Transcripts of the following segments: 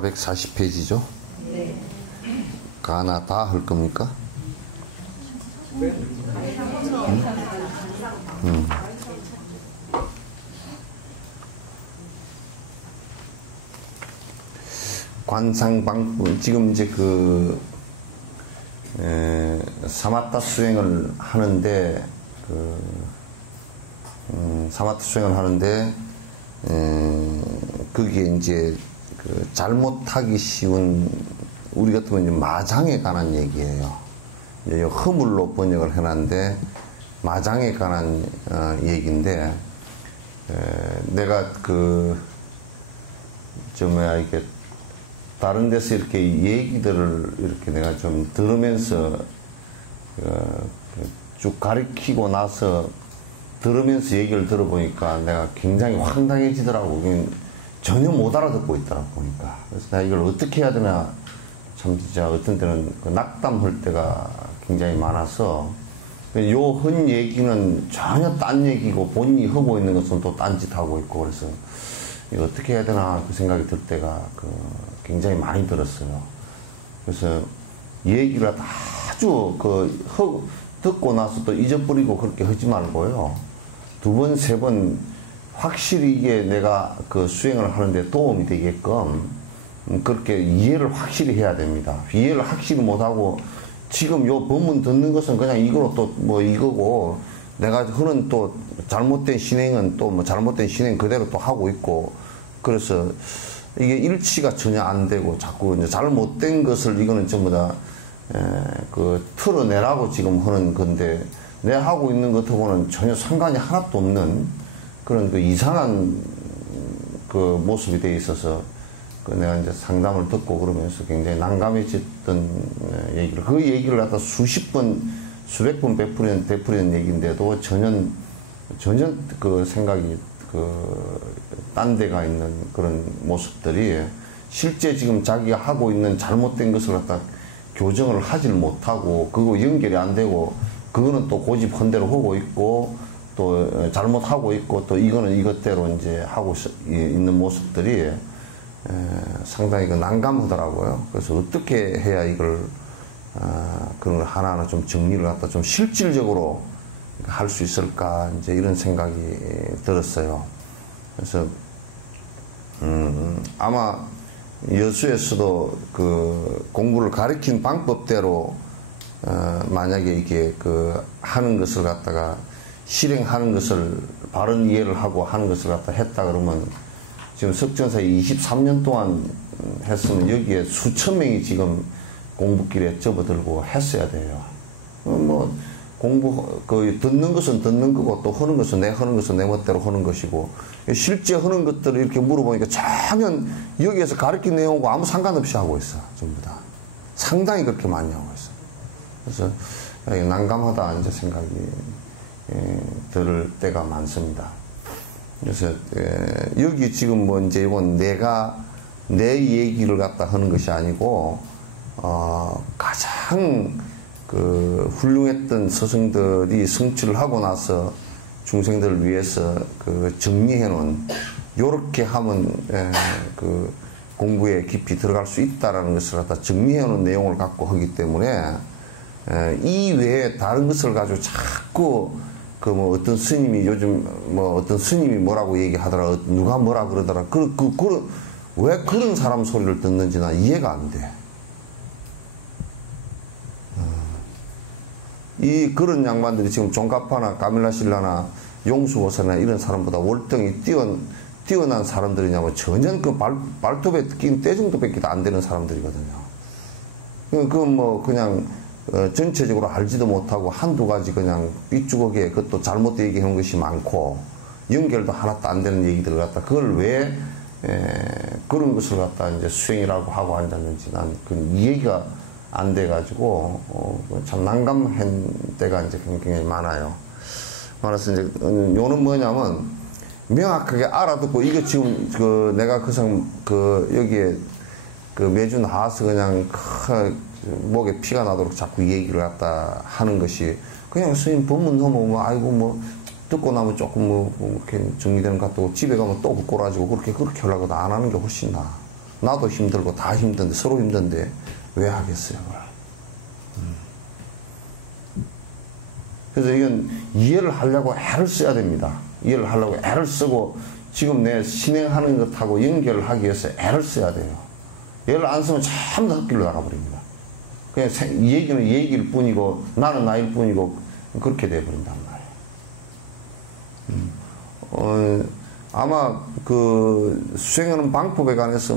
440페이지죠? 네. 가나 다 할 겁니까? 관상방법, 지금 이제 사마타 수행을 하는데, 사마타 수행을 하는데, 거기에 이제 잘못하기 쉬운, 우리 같으면 이제 마장에 관한 얘기예요. 이제 허물로 번역을 해놨는데, 마장에 관한 얘기인데, 내가 이게 다른 데서 이렇게 얘기들을 이렇게 내가 좀 들으면서 쭉 가르치고 나서 들으면서 얘기를 들어보니까 내가 굉장히 황당해지더라고. 전혀 못 알아듣고 있더라고, 보니까. 그래서 내가 이걸 어떻게 해야 되나, 참 진짜 어떤 때는 낙담할 때가 굉장히 많아서, 요 헌 얘기는 전혀 딴 얘기고 본인이 하고 있는 것은 또 딴짓하고 있고, 그래서 이거 어떻게 해야 되나 그 생각이 들 때가 굉장히 많이 들었어요. 그래서 얘기를 아주 듣고 나서 또 잊어버리고 그렇게 하지 말고요. 2번, 3번 확실히 이게 내가 수행을 하는데 도움이 되게끔 그렇게 이해를 확실히 해야 됩니다. 이해를 확실히 못하고 지금 요 본문 듣는 것은 그냥 이거로 또 뭐 이거고 내가 하는 또 잘못된 신행은 또 뭐 잘못된 신행 그대로 또 하고 있고 그래서 이게 일치가 전혀 안 되고 자꾸 이제 잘못된 것을 이거는 전부 다 틀어내라고 지금 하는 건데 내 하고 있는 것하고는 전혀 상관이 하나도 없는 그런 이상한 모습이 돼 있어서 내가 이제 상담을 듣고 그러면서 굉장히 난감해졌던 얘기를 그 얘기를 갖다 수십 번 수백 번 베풀이는 얘기인데도 전혀 생각이 딴 데가 있는 그런 모습들이 실제 지금 자기가 하고 있는 잘못된 것을 갖다 교정을 하질 못하고 그거 연결이 안 되고 그거는 또 고집헌대로 하고 있고 또 잘못하고 있고 또 이거는 이것대로 이제 하고 있는 모습들이 상당히 난감하더라고요. 그래서 어떻게 해야 이걸 그런 걸 하나하나 좀 정리를 갖다 좀 실질적으로 할 수 있을까 이제 이런 생각이 들었어요. 그래서 아마 여수에서도 공부를 가르친 방법대로 만약에 이게 하는 것을 갖다가 실행하는 것을 바른 이해를 하고 하는 것을 갖다 했다 그러면 지금 석전사에 23년 동안 했으면 여기에 수천 명이 지금 공부길에 접어들고 했어야 돼요. 듣는 것은 듣는 거고 또 하는 것은 내 멋대로 하는 것이고 실제 하는 것들을 이렇게 물어보니까 전혀 여기에서 가르친 내용과 아무 상관없이 하고 있어. 전부 다. 상당히 그렇게 많이 하고 있어. 그래서 난감하다 이제 생각이 들을 때가 많습니다. 그래서 여기 지금 뭐 이제 이건 내가 내 얘기를 갖다 하는 것이 아니고 가장 훌륭했던 스승들이 성취를 하고 나서 중생들을 위해서 정리해 놓은 요렇게 하면 공부에 깊이 들어갈 수 있다라는 것을 갖다 정리해 놓은 내용을 갖고 하기 때문에 이 외에 다른 것을 가지고 자꾸 어떤 스님이 요즘 어떤 스님이 뭐라고 얘기하더라 누가 뭐라 그러더라 왜 그런 사람 소리를 듣는지 난 이해가 안 돼. 그런 양반들이 지금 종가파나 까밀라 신라나 용수보사나 이런 사람보다 월등히 뛰어난 사람들이냐면 전혀 발톱에 낀 때 정도밖에 안 되는 사람들이거든요. 그냥 전체적으로 알지도 못하고 한두 가지 그냥 삐쭈거기에 그것도 잘못 얘기하는 것이 많고 연결도 하나도 안 되는 얘기들을 갖다 그걸 왜 그런 것을 갖다 이제 수행이라고 하고 앉았는지 난 이 얘기가 안 돼가지고 참 난감한 때가 이제 굉장히 많아요. 그래서 이제 요는 뭐냐면 명확하게 알아듣고 이거 지금 내가 여기에 매주 나와서 그냥 목에 피가 나도록 자꾸 이 얘기를 갖다 하는 것이 그냥 스님 법문 하면 아이고 듣고 나면 조금 이렇게 정리되는 것 같고 집에 가면 또 꼬라지고 그렇게 하려고도 안 하는 게 훨씬 나아. 나도 힘들고 다 힘든데, 서로 힘든데 왜 하겠어요? 그래서 이건 이해를 하려고 애를 써야 됩니다. 이해를 하려고 애를 쓰고 지금 내 진행하는 것하고 연결을 하기 위해서 애를 써야 돼요. 애를 안 쓰면 전부 다 헛길로 나가버립니다. 그냥 이 얘기는 이 얘기일 뿐이고 나는 나일 뿐이고 그렇게 돼버린단 말이에요. 아마 그 수행하는 방법에 관해서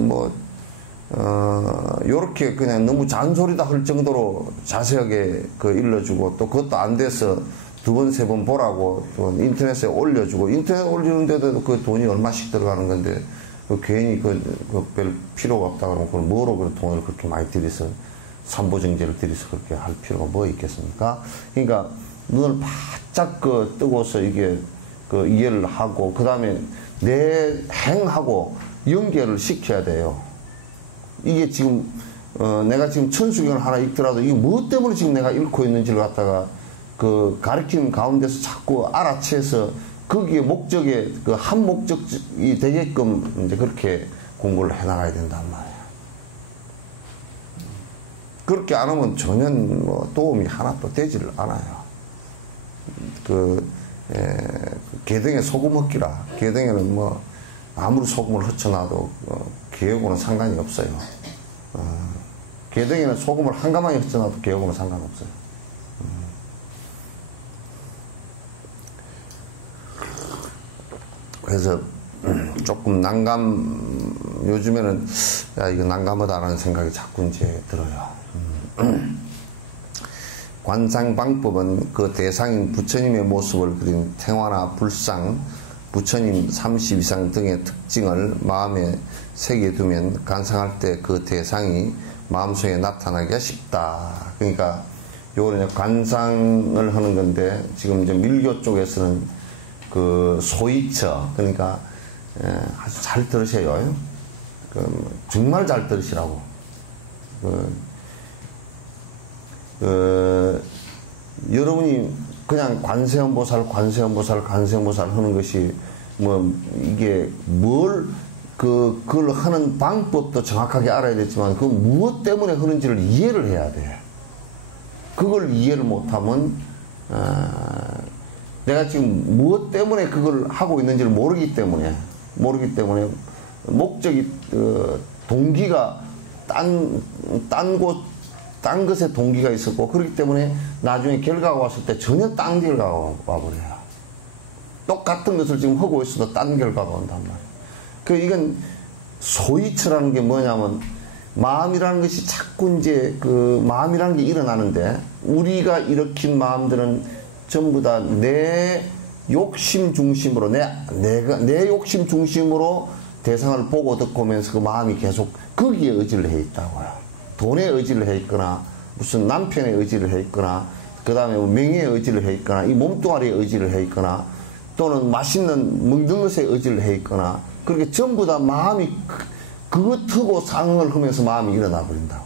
요렇게 그냥 너무 잔소리다 할 정도로 자세하게 일러주고 또 그것도 안 돼서 두 번, 세 번 보라고 또 인터넷에 올려주고 인터넷 올리는데도 그 돈이 얼마씩 들어가는 건데 괜히 별 필요가 없다 그러면 그걸 뭐로 그 돈을 그렇게 많이 들여서 삼보정제를 들여서 그렇게 할 필요가 뭐 있겠습니까? 그러니까 눈을 바짝 뜨고서 이게 이해를 하고 그 다음에 내 행하고 연결을 시켜야 돼요. 이게 지금 내가 지금 천수경을 하나 읽더라도 이게 무엇 때문에 지금 내가 읽고 있는지를 갖다가 가르치는 가운데서 자꾸 알아채서 거기에 목적에 한 목적이 되게끔 이제 그렇게 공부를 해나가야 된단 말이에요. 그렇게 안 하면 전혀 도움이 하나도 되지를 않아요. 개등에 소금 헛기라. 개등에는 아무리 소금을 헛쳐놔도 개하고는 상관이 없어요. 개등에는 소금을 한 가마니 헛쳐놔도 개하고는 상관없어요. 그래서 조금 요즘에는 이거 난감하다라는 생각이 자꾸 이제 들어요. 관상방법은 그 대상인 부처님의 모습을 그린 태화나 불상, 부처님 30 이상 등의 특징을 마음에 새겨두면 관상할 때 그 대상이 마음속에 나타나기가 쉽다. 그러니까 요거는 관상을 하는 건데 지금 이제 밀교 쪽에서는 소이처, 그러니까 아주 잘 들으세요. 정말 잘 들으시라고. 여러분이 그냥 관세음보살 하는 것이 이게 그걸 하는 방법도 정확하게 알아야 되지만 그 무엇 때문에 하는지를 이해를 해야 돼. 그걸 이해를 못하면 내가 지금 무엇 때문에 그걸 하고 있는지를 모르기 때문에 목적이 동기가 딴 것에 동기가 있었고 그렇기 때문에 나중에 결과가 왔을 때 전혀 딴 결과가 와버려요. 똑같은 것을 지금 하고 있어도 딴 결과가 온단 말이에요. 이건 소이처라는 게 뭐냐면 마음이라는 것이 자꾸 이제 마음이라는 게 일어나는데 우리가 일으킨 마음들은 전부 다 내 욕심 중심으로 내 욕심 중심으로 대상을 보고 듣고 오면서 그 마음이 계속 거기에 의지를 해 있다고요. 돈에 의지를 해 있거나 무슨 남편에 의지를 해 있거나 그 다음에 명예에 의지를 해 있거나 이 몸뚱아리에 의지를 해 있거나 또는 맛있는 먹는 것에 의지를 해 있거나 그렇게 전부 다 마음이 그것하고 상응을 하면서 마음이 일어나 버린다고.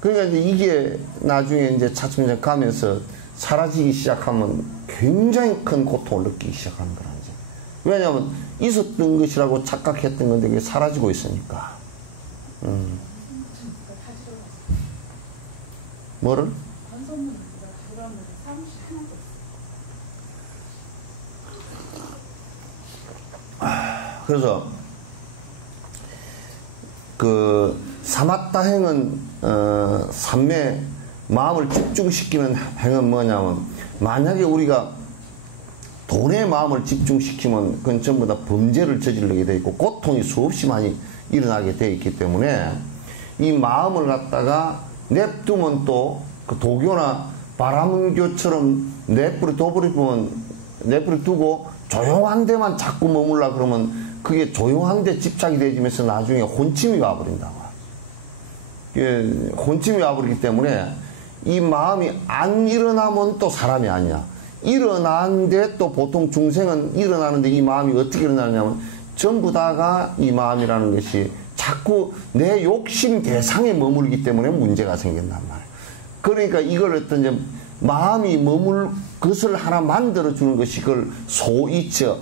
그러니까 이제 이게 나중에 이제 차츰 가면서 사라지기 시작하면 굉장히 큰 고통을 느끼기 시작하는 거라. 왜냐하면 있었던 것이라고 착각했던 건데 그게 사라지고 있으니까. 뭐를? 그래서 사마타행은 삼매 마음을 집중시키는 행은 뭐냐면 만약에 우리가 돈에 마음을 집중시키면 그건 전부 다 범죄를 저지르게 되어 있고 고통이 수없이 많이 일어나게 되어 있기 때문에 이 마음을 갖다가 냅두면 또 그 도교나 바람교처럼 내버려 두고 조용한 데만 자꾸 머물라 그러면 그게 조용한 데 집착이 되면서 나중에 혼침이 와버린다고. 혼침이 와버리기 때문에 이 마음이 안 일어나면 또 사람이 아니야. 일어나는데 또 보통 중생은 일어나는데 이 마음이 어떻게 일어나냐면 전부 다가 이 마음이라는 것이 자꾸 내 욕심 대상에 머물기 때문에 문제가 생긴단 말이야. 그러니까 이걸 어떤 이제 마음이 머물 것을 하나 만들어주는 것이 그걸 소이처.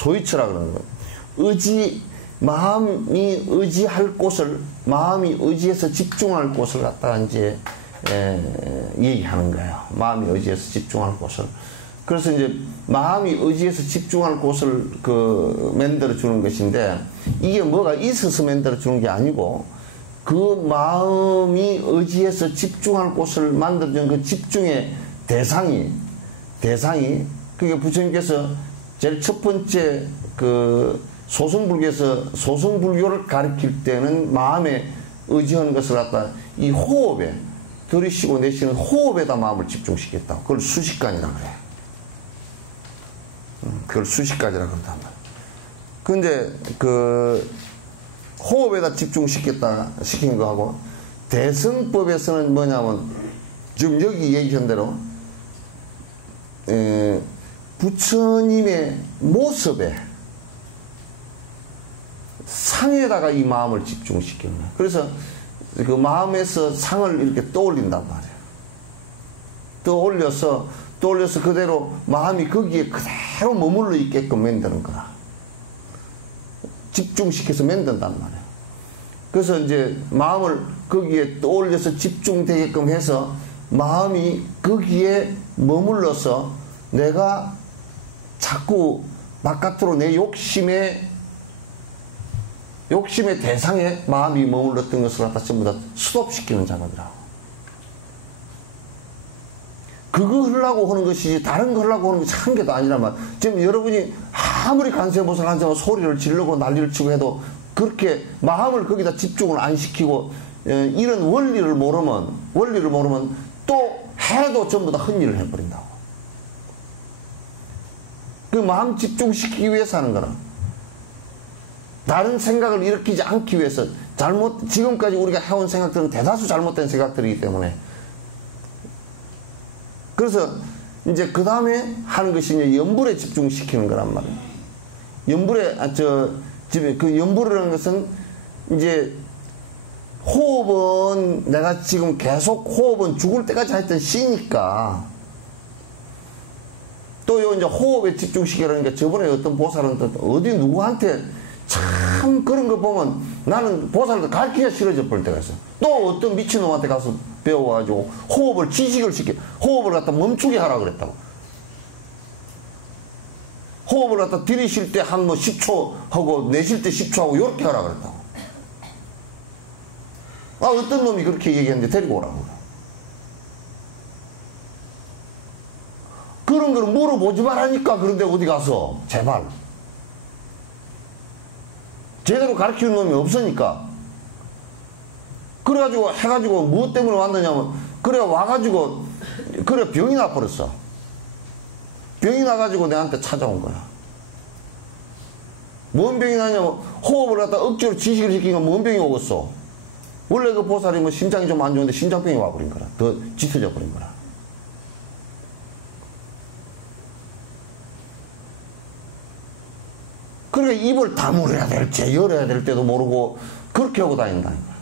소위치라 그러는 거예요. 마음이 의지할 곳을, 마음이 의지해서 집중할 곳을 갖다가 이제, 얘기하는 거예요. 마음이 의지해서 집중할 곳을. 그래서 이제 마음이 의지해서 집중할 곳을 만들어 주는 것인데, 이게 뭐가 있어서 만들어 주는 게 아니고, 그 마음이 의지해서 집중할 곳을 만들어 주는 그 집중의 대상이, 그게 부처님께서 제일 첫 번째 소승불교에서 소승불교를 가리킬 때는 마음에 의지하는 것을 갖다 이 호흡에, 들이쉬고 내쉬는 호흡에다 마음을 집중시켰다고. 그걸 수식관이라고 그래요. 그걸 수식관이라고 그런단 말이에요. 근데 호흡에다 시킨 거하고, 대승법에서는 뭐냐면, 지금 여기 얘기한 대로, 부처님의 모습에, 상에다가 이 마음을 집중시키는 거예요. 그래서 그 마음에서 상을 이렇게 떠올린단 말이에요. 떠올려서 그대로 마음이 거기에 그대로 머물러 있게끔 만드는 거라. 집중시켜서 만든단 말이에요. 그래서 이제 마음을 거기에 떠올려서 집중되게끔 해서 마음이 거기에 머물러서 내가 자꾸 바깥으로 내 욕심의 대상에 마음이 머물렀던 것을 갖다 전부 다 스톱시키는 작업이라고. 그거 하려고 하는 것이지 다른 거 하려고 하는 것이 한 개도 아니란 말. 지금 여러분이 아무리 간세보살한테 소리를 지르고 난리를 치고 해도 그렇게 마음을 거기다 집중을 안 시키고 이런 원리를 모르면 또 해도 전부 다 헛일을 해버린다고. 그 마음 집중시키기 위해서 하는 거라. 다른 생각을 일으키지 않기 위해서 지금까지 우리가 해온 생각들은 대다수 잘못된 생각들이기 때문에. 그래서 이제 그 다음에 하는 것이 이제 연불에 집중시키는 거란 말이에요. 연불이라는 것은 이제 호흡은 내가 지금 계속 호흡은 죽을 때까지 했던 시니까 또 요 이제 호흡에 집중시키라니까 저번에 어떤 보살은 어디 누구한테 참 그런 거 보면 나는 보살도 가르치기가 싫어져 볼 때가 있어. 또 어떤 미친놈한테 가서 배워가지고 호흡을 지식을 호흡을 갖다 멈추게 하라 그랬다고. 호흡을 갖다 들이쉴 때 한 10초 하고 내쉴 때 10초 하고 요렇게 하라 그랬다고. 어떤 놈이 그렇게 얘기했는데 데리고 오라고. 그런 걸 물어보지 말라니까. 그런데 어디 가서 제발. 제대로 가르치는 놈이 없으니까. 그래가지고 해가지고 무엇 때문에 왔느냐면 그래 와가지고 그래 병이 나버렸어. 병이 나가지고 내한테 찾아온 거야. 뭔 병이 나냐면 호흡을 갖다 억지로 지식을 시키니까 뭔 병이 오겠어. 원래 그 보살이 심장이 좀 안 좋은데 심장병이 와버린 거라. 더 짙어져 버린 거라. 그러니까 입을 다물어야 될지 열어야 될 때도 모르고 그렇게 하고 다닌다는 거야.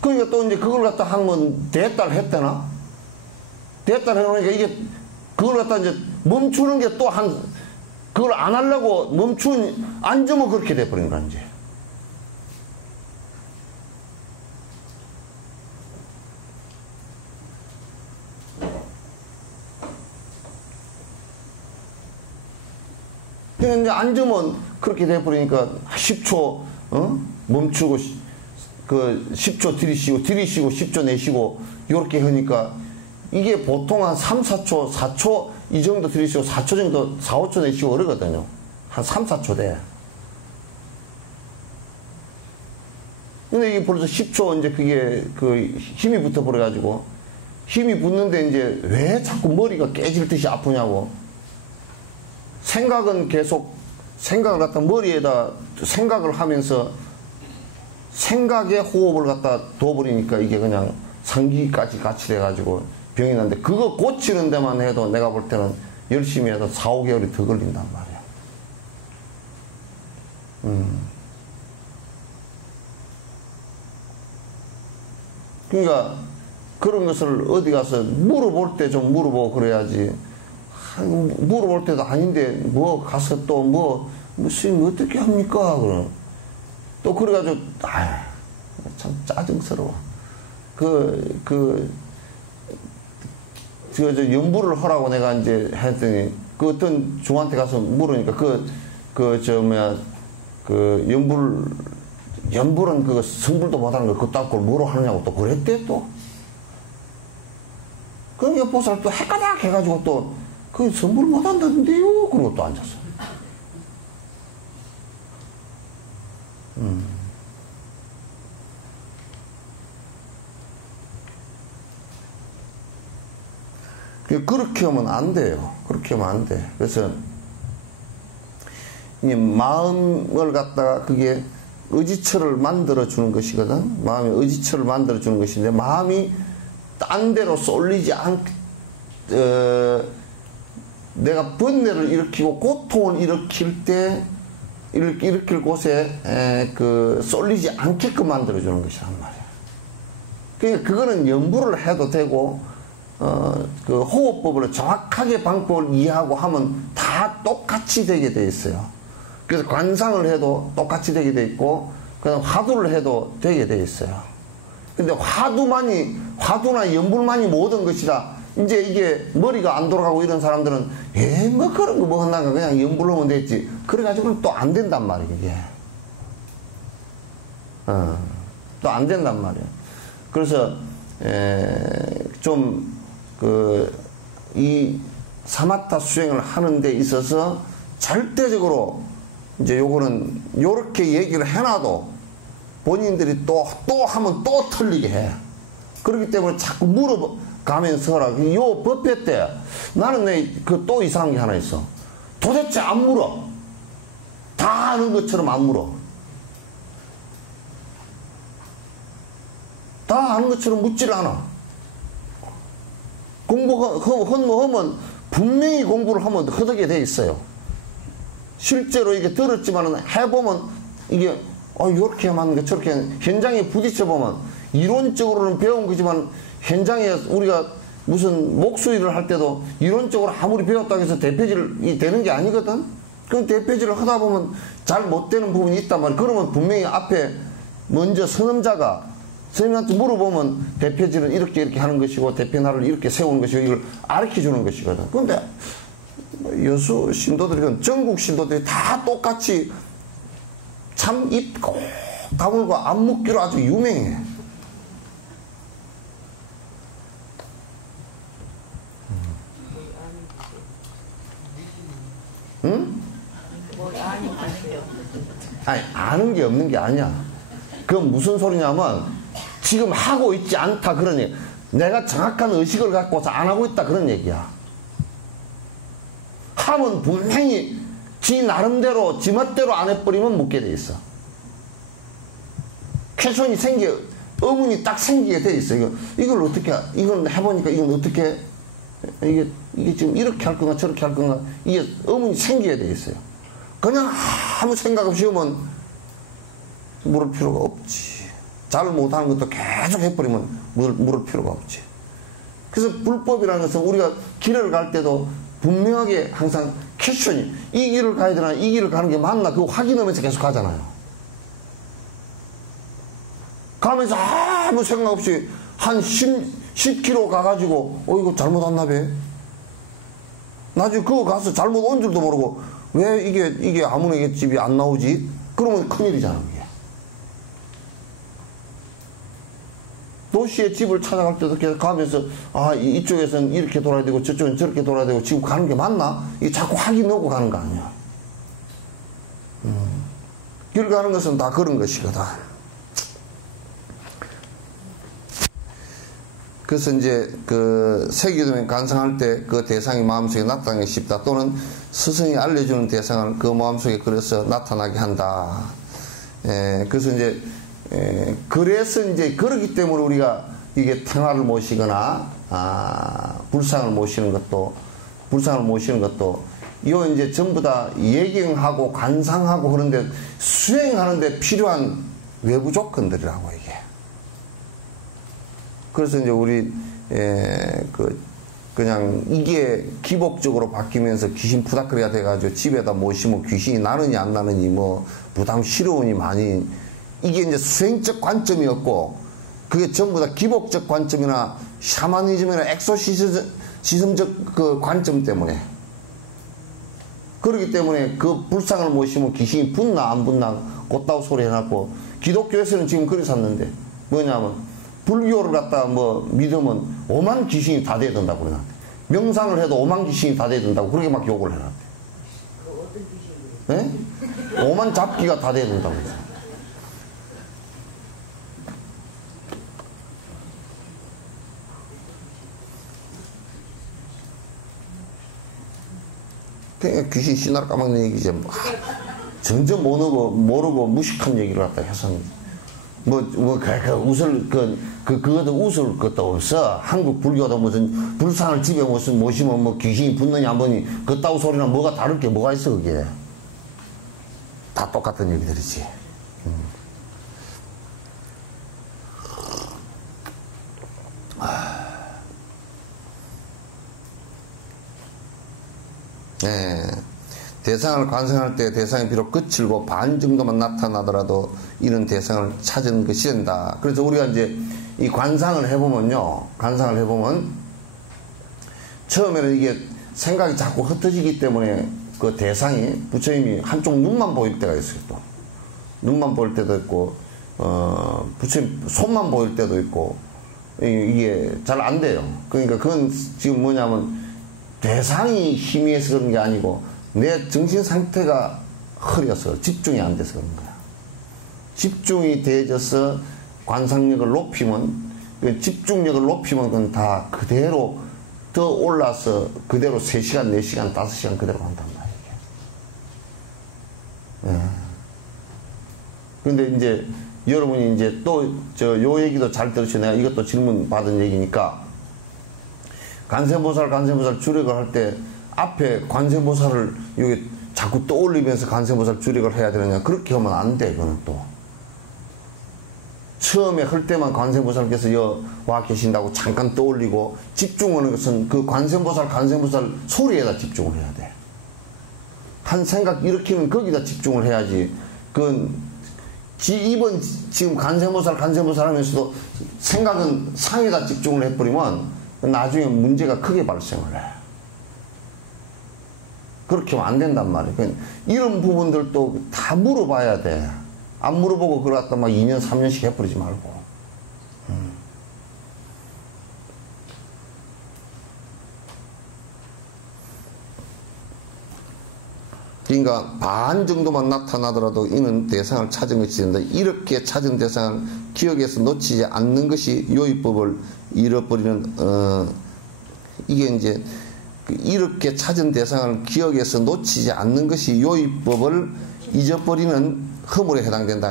그러니까 또 이제 그걸 갖다 하면 대달 했대나? 대달 해놓으니까 이게 그걸 갖다 이제 멈추는 게 또 그걸 안 하려고 앉으면 그렇게 돼버린 거야, 이제. 그냥 이제 앉으면 그렇게 돼버리니까 10초, 멈추고, 10초 들이쉬고 10초 내쉬고, 요렇게 하니까, 이게 보통 한 3, 4초, 4초 이 정도 들이쉬고 4초 정도, 4, 5초 내쉬고 그러거든요. 한 3, 4초 돼. 근데 이게 벌써 10초 이제 그게 힘이 붙어버려가지고, 힘이 붙는데 이제 왜 자꾸 머리가 깨질 듯이 아프냐고. 생각은 계속 생각을 갖다 머리에다 생각을 하면서 생각에 호흡을 갖다 둬버리니까 이게 그냥 상기까지 같이 돼가지고 병이 났는데 그거 고치는 데만 해도 내가 볼 때는 열심히 해도 4, 5개월이 더 걸린단 말이야. 그러니까 그런 것을 어디 가서 물어볼 때 좀 물어보고 그래야지. 물어볼 때도 아닌데, 뭐, 가서 또 스님 어떻게 합니까? 또 그래가지고, 참 짜증스러워. 저 연부를 하라고 내가 이제 했더니, 그 어떤 중한테 가서 물으니까, 연불은 그거 성불도 못하는 거 그따 걸 뭐로 하느냐고 또 그랬대 또. 그럼 옆보살 또 헷가닥 해가지고 또 그 성불 못한다던데요? 그런 것도 앉았어. 그렇게 하면 안 돼요. 그렇게 하면 안 돼. 그래서 이 마음을 갖다가 그게 의지처를 만들어주는 것이거든. 마음이 의지처를 만들어주는 것인데, 마음이 딴 데로 쏠리지 내가 번뇌를 일으키고 고통을 일으킬 때, 일으킬 곳에, 쏠리지 않게끔 만들어주는 것이란 말이야. 그러니까 그거는 연부를 해도 되고, 그 호흡법을 정확하게 방법을 이해하고 하면 다 똑같이 되게 돼 있어요. 그래서 관상을 해도 똑같이 되게 돼 있고, 그다음 화두를 해도 되게 돼 있어요. 근데 화두나 연불만이 모든 것이라, 이제 이게 머리가 안 돌아가고 이런 사람들은, 뭐 그런 거 뭐 한다가 그냥 연불로 하면 됐지. 그래가지고는 또 안 된단 말이에요, 이게. 또 안 된단 말이에요. 그래서, 이 사마타 수행을 하는 데 있어서 절대적으로 이제 요거는 요렇게 얘기를 해놔도 본인들이 또 하면 또 틀리게 해. 그렇기 때문에 자꾸 물어가면서 하라. 요 법회 때 나는 또 이상한 게 하나 있어. 도대체 안 물어. 다 아는 것처럼 안 물어. 다 아는 것처럼 묻질 않아. 공부하면 분명히 공부를 하면 허덕게 돼 있어요. 실제로 이게 들었지만은 해보면 이게 요렇게 하면 거 저렇게 현장에 부딪혀보면 이론적으로는 배운 거지만 현장에 우리가 무슨 목수일을 할 때도 이론적으로 아무리 배웠다고 해서 대패질이 되는 게 아니거든. 그럼 대패질을 하다 보면 잘 못 되는 부분이 있단 말이야. 그러면 분명히 앞에 먼저 선음자가 선생님한테 물어보면 대패질은 이렇게 하는 것이고 대패날을 이렇게 세우는 것이고 이걸 가르쳐 주는 것이거든. 그런데 여수 신도들이, 전국 신도들이 다 똑같이 참 입 꼭 다물고 안 묻기로 아주 유명해. 응? 아니, 아는 게 없는 게 아니야. 그건 무슨 소리냐면, 지금 하고 있지 않다 그러니, 내가 정확한 의식을 갖고서 안 하고 있다 그런 얘기야. 하면 분명히 지 나름대로 지 멋대로 안 해버리면 묻게 돼 있어. 쾌손이 의문이 딱 생기게 돼 있어. 이걸 어떻게, 이건 해보니까 이건 어떻게, 이게 지금 이렇게 할 건가 저렇게 할 건가, 이게 의문이 생기게 돼 있어요. 그냥 아무 생각 없이 하면 물을 필요가 없지. 잘 못하는 것도 계속 해버리면 물을 필요가 없지. 그래서 불법이라는 것은 우리가 길을 갈 때도 분명하게 항상 퀘스천이, 이 길을 가야 되나 이 길을 가는 게 맞나 그거 확인하면서 계속 가잖아요. 가면서 아무 생각 없이 한 10km 가가지고 이거 잘못 왔나 봐. 나중에 그거 가서 잘못 온 줄도 모르고 왜 이게 아무나 집이 안 나오지? 그러면 큰일이잖아. 그게. 도시의 집을 찾아갈 때도 계속 가면서 이쪽에서는 이렇게 돌아야 되고 저쪽은 저렇게 돌아야 되고 지금 가는 게 맞나? 이게 자꾸 확인하고 가는 거 아니야. 길 가는 것은 다 그런 것이거든. 그래서 이제 세계도면 간상할 때 그 대상이 마음속에 나타나기 쉽다. 또는 스승이 알려주는 대상을 그 마음속에 그래서 나타나게 한다. 그래서 이제 그래서 이제 그러기 때문에 우리가 이게 태화를 모시거나 불상을 모시는 것도 이거 이제 전부 다 예경하고 관상하고 그런데 수행하는데 필요한 외부 조건들이라고 이게. 그래서 이제 우리 그냥 이게 기복적으로 바뀌면서 귀신 푸닥거리가 돼가지고 집에다 모시면 귀신이 나느니 안 나느니 뭐 부담스러우니 많이 이게 이제 수행적 관점이었고 그게 전부 다 기복적 관점이나 샤머니즘이나 엑소시즘적 그 관점 때문에 그렇기 때문에 그 불상을 모시면 귀신이 붙나 안 붙나 꽃다우 소리 해놨고 기독교에서는 지금 그리 샀는데 뭐냐면 불교를 갖다 뭐 믿으면 5만 귀신이 다 돼야 된다고 그러는데 명상을 해도 5만 귀신이 다 돼야 된다고 그렇게 막 욕을 해놨대. 그 어떤 귀신이에요? 네? 5만 잡기가 다 돼야 된다고 그래서. 그러니까 귀신 씨나라 까먹는 얘기지 뭐. 전혀 모르고 무식한 얘기를 갖다 해서 그것도 웃을 것도 없어. 한국 불교도 무슨 불상을 집에 모시면 뭐 귀신이 붙느냐 안 붙느냐 그따위 소리나 뭐가 다를 게 뭐가 있어 그게. 다 똑같은 얘기들이지. 네. 대상을 관생할 때 대상이 비록 끝이고 반 정도만 나타나더라도 이런 대상을 찾은 것이 된다. 그래서 우리가 이제 이 관상을 해보면요. 관상을 해보면 처음에는 이게 생각이 자꾸 흩어지기 때문에 그 대상이 부처님이 한쪽 눈만 보일 때가 있어요. 또 눈만 보일 때도 있고 부처님 손만 보일 때도 있고 이게 잘 안 돼요. 그러니까 그건 지금 뭐냐면 대상이 희미해서 그런 게 아니고 내 정신 상태가 흐려서 집중이 안 돼서 그런 거야. 집중이 돼져서 관상력을 높이면 집중력을 높이면 그건 다 그대로 더 올라서 그대로 3시간, 4시간, 5시간 그대로 간단 말이에요. 예. 근데 이제 여러분이 이제 또 요 얘기도 잘 들으셔. 내가 이것도 질문 받은 얘기니까 관세음보살 주력을 할 때 앞에 관세음보살을 여기 자꾸 떠올리면서 관세음보살 주력을 해야 되느냐. 그렇게 하면 안 돼. 그거는 또 처음에 할 때만 관세음보살께서 와 계신다고 잠깐 떠올리고 집중하는 것은 그 관세음보살 소리에다 집중을 해야 돼. 한 생각 일으키는 거기다 집중을 해야지. 그건 이번 지금 관세음보살 하면서도 생각은 상에다 집중을 해버리면 나중에 문제가 크게 발생을 해. 그렇게 하면 안 된단 말이에요. 그러니까 이런 부분들도 다 물어봐야 돼. 안 물어보고 그걸 갖다 막 2년, 3년씩 해버리지 말고. 그러니까 반 정도만 나타나더라도 이는 대상을 찾은 것이 된다. 이렇게 찾은 대상을 기억에서 놓치지 않는 것이 요의법을 잃어버리는 이게 이제 이렇게 찾은 대상을 기억에서 놓치지 않는 것이 요의법을 잊어버리는 허물에 해당된다.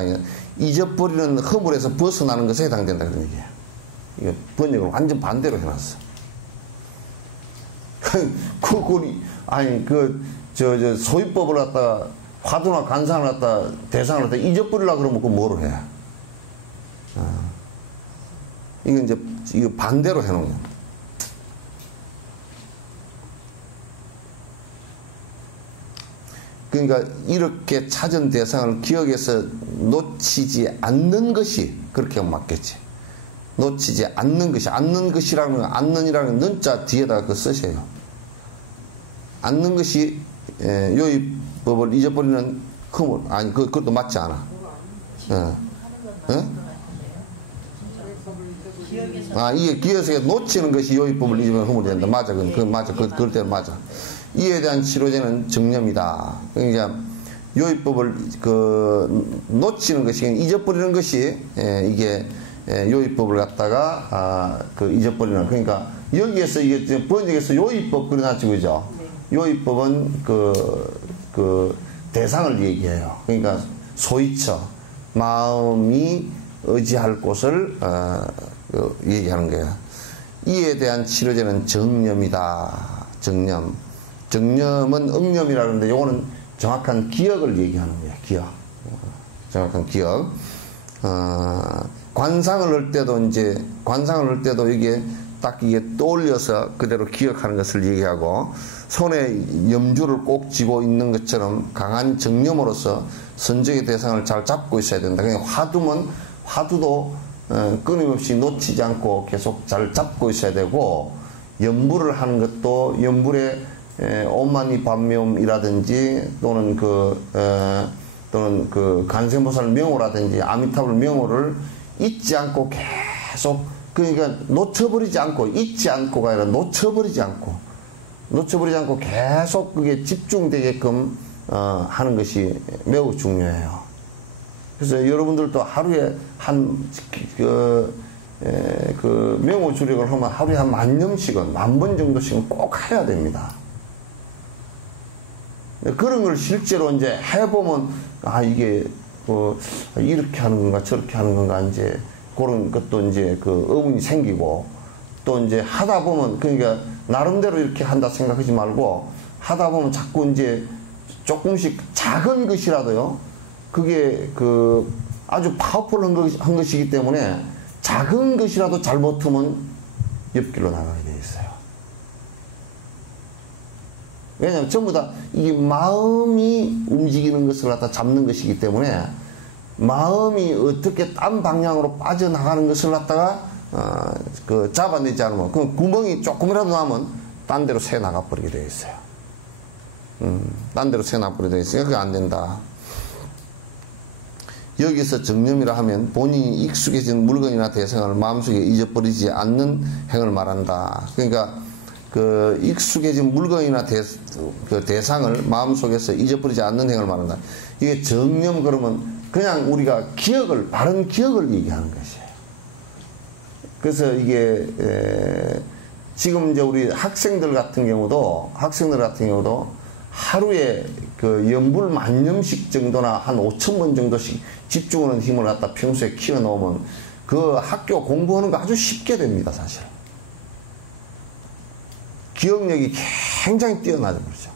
잊어버리는 허물에서 벗어나는 것에 해당된다. 그런 얘기야. 이거 번역을 완전 반대로 해놨어. 소위법을 갖다가 화두나 관상을 갖다 대상을 갖다 잊어버리려고 그러면 그 뭐로 해? 이거 이제 이거 반대로 해놓은 거야. 그러니까 이렇게 찾은 대상을 기억에서 놓치지 않는 것이 그렇게 하면 맞겠지. 놓치지 않는 것이 않는 것이라는 않는이라는 는자 뒤에다가 그 쓰세요. 않는 것이 요의법을 잊어버리는 허물 아니 그것도 맞지 않아. 이게 기억에서 놓치는 것이 요의법을 잊어버리는 허물이 된다. 맞아, 그건 맞아. 그럴 때는 맞아. 이에 대한 치료제는 정념이다. 그러니까 요의법을 놓치는 것이 잊어버리는 것이 이게 요의법을 갖다가 잊어버리는. 그러니까 여기에서 이게 번역에서 요의법 그려놨지 그죠? 요의법은 대상을 얘기해요. 그러니까 소위처 마음이 의지할 곳을 얘기하는 거야. 이에 대한 치료제는 정념이다. 정념은 응념이라 그러는데 요거는 정확한 기억을 얘기하는 거야. 기억. 정확한 기억. 관상을 할 때도 이게 딱 이게 떠올려서 그대로 기억하는 것을 얘기하고, 손에 염주를 꼭 쥐고 있는 것처럼 강한 정념으로서 선정의 대상을 잘 잡고 있어야 된다. 그냥 화두면 화두도 끊임없이 놓치지 않고 계속 잘 잡고 있어야 되고, 연불을 하는 것도 연불의 오만이 반명이라든지 또는 그 간세보살 명호라든지 아미타불 명호를 잊지 않고 계속, 그러니까 놓쳐버리지 않고, 잊지 않고가 아니라 놓쳐버리지 않고 계속 그게 집중되게끔 하는 것이 매우 중요해요. 그래서 여러분들도 하루에 그 명호 주력을 하면 하루에 한 10,000명씩은, 10,000번 정도씩은 꼭 해야 됩니다. 그런 걸 실제로 이제 해보면, 이게 이렇게 하는 건가 저렇게 하는 건가, 이제 그런 것도 이제 그 의문이 생기고, 또 이제 하다 보면, 그러니까 나름대로 이렇게 한다 생각하지 말고, 하다 보면 자꾸 이제 조금씩 작은 것이라도요, 그게 그 아주 파워풀한 것이기 때문에 작은 것이라도 잘못하면 옆길로 나가게 돼 있어요. 왜냐하면 전부 다 이 마음이 움직이는 것을 갖다 잡는 것이기 때문에, 마음이 어떻게 딴 방향으로 빠져나가는 것을 갖다가 잡아내지 않으면, 그 구멍이 조금이라도 나면 딴 데로 새 나가버리게 되어 있어요. 딴 데로 새 나가버리게 되어 있으니까 그게 안 된다. 여기서 정념이라 하면 본인이 익숙해진 물건이나 대상을 마음속에 잊어버리지 않는 행을 말한다. 그러니까 그 익숙해진 물건이나 그 대상을 마음속에서 잊어버리지 않는 행을 말한다. 이게 정념 그러면 그냥 우리가 바른 기억을 얘기하는 것이에요. 그래서 이게 지금 이제 우리 학생들 같은 경우도 하루에 그 연불 10,000명씩 정도나 한 5,000번 정도씩 집중하는 힘을 갖다 평소에 키워 놓으면 그 학교 공부하는 거 아주 쉽게 됩니다, 사실. 기억력이 굉장히 뛰어나죠, 그렇죠.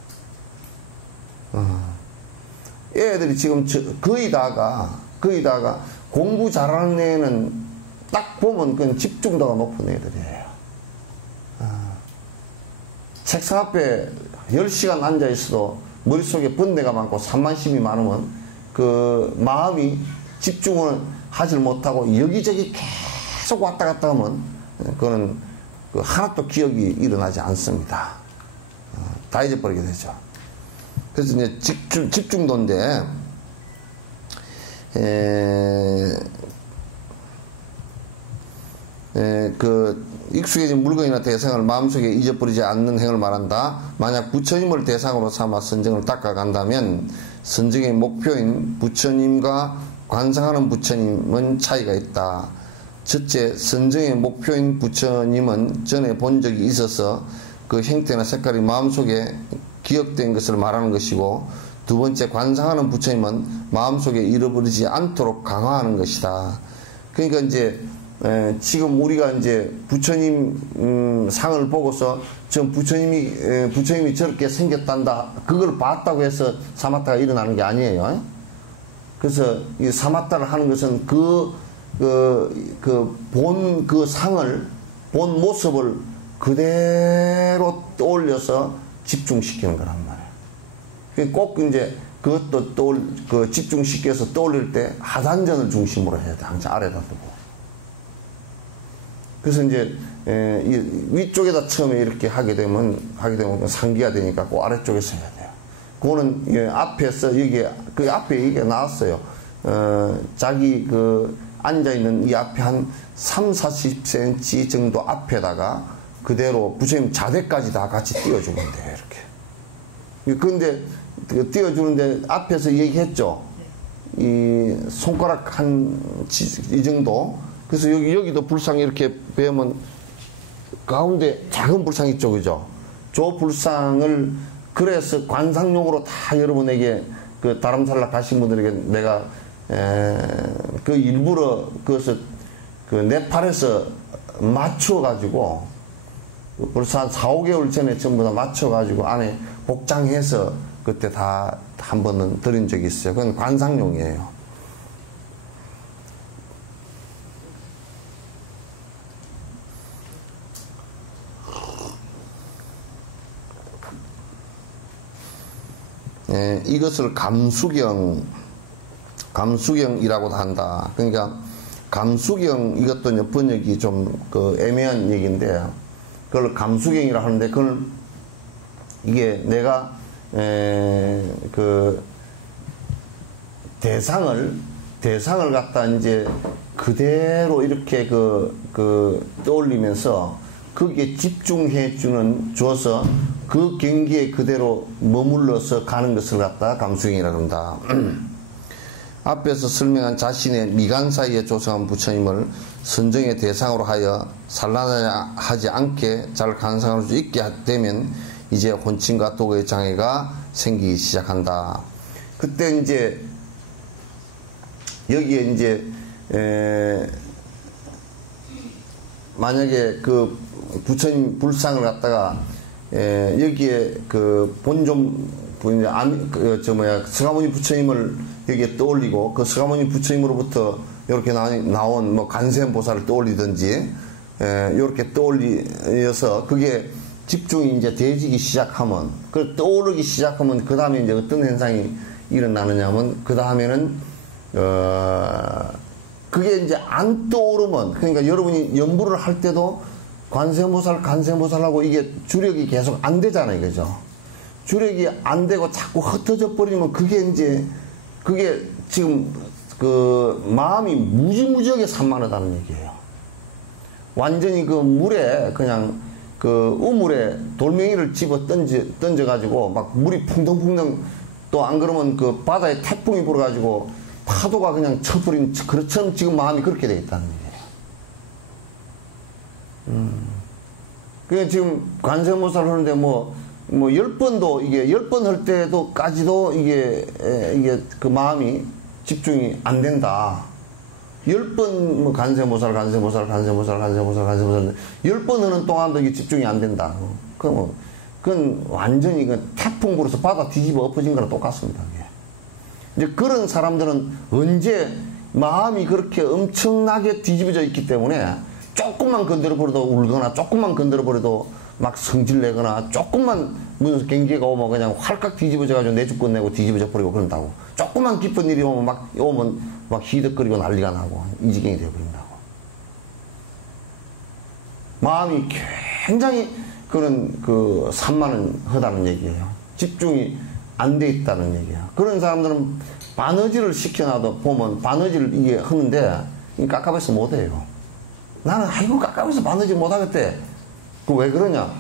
애들이 지금 거의 다가 공부 잘하는 애는 딱 보면 그건 집중도가 높은 애들이에요. 책상 앞에 10시간 앉아 있어도 머릿속에 번뇌가 많고 산만심이 많으면 그 마음이 집중을 하질 못하고 여기저기 계속 왔다 갔다 하면 그거는 그 하나도 기억이 일어나지 않습니다. 다 잊어버리게 되죠. 그래서 이제 집중도인데, 그 익숙해진 물건이나 대상을 마음속에 잊어버리지 않는 행을 말한다. 만약 부처님을 대상으로 삼아 선정을 닦아간다면 선정의 목표인 부처님과 관상하는 부처님은 차이가 있다. 첫째, 선정의 목표인 부처님은 전에 본 적이 있어서 그 형태나 색깔이 마음속에 기억된 것을 말하는 것이고, 두 번째, 관상하는 부처님은 마음속에 잃어버리지 않도록 강화하는 것이다. 그러니까 이제 지금 우리가 이제 부처님 상을 보고서 부처님이 저렇게 생겼단다, 그걸 봤다고 해서 사마타가 일어나는 게 아니에요. 그래서 이 사마타를 하는 것은 본 상을, 본 모습을 그대로 떠올려서 집중시키는 거란 말이에요. 꼭 이제 그것도 집중시켜서 떠올릴 때 하단전을 중심으로 해야 돼. 항상 아래다 두고. 그래서 이제 위쪽에다 처음에 이렇게 하게 되면 상기가 되니까 그 아래쪽에서 해야 돼요. 그거는 앞에서 그 앞에 이게 나왔어요. 자기 앉아있는 이 앞에 한 30-40cm 정도 앞에다가 그대로 부처님 자대까지 다 같이 띄워주면 돼요, 이렇게. 그런데 띄워주는데 앞에서 얘기했죠. 이 손가락 이 정도. 그래서 여기도 불상 이렇게 배우면 가운데 작은 불상 있죠, 그죠? 저 불상을 그래서 관상용으로 다 여러분에게 그 다람살라 가신 분들에게 내가 일부러 그것을 네팔에서 맞춰가지고 벌써 한 4-5개월 전에 전부 다 맞춰가지고 안에 복장해서 그때 다 한 번은 드린 적이 있어요. 그건 관상용이에요. 이것을 감수경이라고도 한다. 그러니까 감수경 이것도 이제 번역이 좀 그 애매한 얘기인데 그걸 감수경이라 하는데 그걸 이게 내가 그 대상을 갖다 이제 그대로 이렇게 떠올리면서 거기에 집중해 줘서 그 경기에 그대로 머물러서 가는 것을 갖다 감수경이라고 한다. 앞에서 설명한 자신의 미간 사이에 조성한 부처님을 선정의 대상으로 하여 산란하지 않게 잘 감상할 수 있게 되면 이제 혼침과 도의 장애가 생기기 시작한다. 그때 이제 여기에 이제 만약에 그 부처님 불상을 갖다가 여기에 그 본존 스가모니 부처님을 여기에 떠올리고 그 스가모니 부처님으로부터 이렇게 나온 뭐 간세음보살을 떠올리든지 이렇게 떠올려서 그게 집중이 이제 되어지기 시작하면 그 떠오르기 시작하면 그 다음에 이제 어떤 현상이 일어나느냐면 그 다음에는 그게 이제 안 떠오르면 그러니까 여러분이 연부를 할 때도 간세음보살하고 이게 주력이 계속 안 되잖아요, 그죠? 주력이 안 되고 자꾸 흩어져 버리면 그게 지금 그 마음이 무지무지하게 산만하다는 얘기예요. 완전히 그 물에 그냥 그 우물에 돌멩이를 집어 던져가지고 막 물이 풍덩풍덩 또 안 그러면 그 바다에 태풍이 불어가지고 파도가 그냥 쳐버린 그렇처럼 지금 마음이 그렇게 돼 있다는 얘기예요. 그게 지금 관세음보살 하는데 뭐 10번도 이게 10번 할 때도까지도 이게 그 마음이 집중이 안 된다. 10번 뭐 간세음보살 10번 하는 동안도 이게 집중이 안 된다. 그건 완전히 태풍 불어서 바다 뒤집어 엎어진 거랑 똑같습니다. 이제 그런 사람들은 언제 마음이 그렇게 엄청나게 뒤집어져 있기 때문에 조금만 건드려버려도 울거나 조금만 건드려버려도 막 성질내거나 조금만 무슨 경기가 오면 그냥 활깍 뒤집어져가지고 내주권 내고 뒤집어져 버리고 그런다고. 조금만 기쁜 일이 오면 막 희덕거리고 난리가 나고 이 지경이 되어버린다고. 마음이 굉장히 그런 그 산만하다는 얘기예요. 집중이 안 돼 있다는 얘기야. 그런 사람들은 바느질을 시켜놔도 보면 바느질을 이게 하는데 깝깝해서 못해요. 나는 아이고 깝깝해서 바느질 못하겠대. 그 왜 그러냐?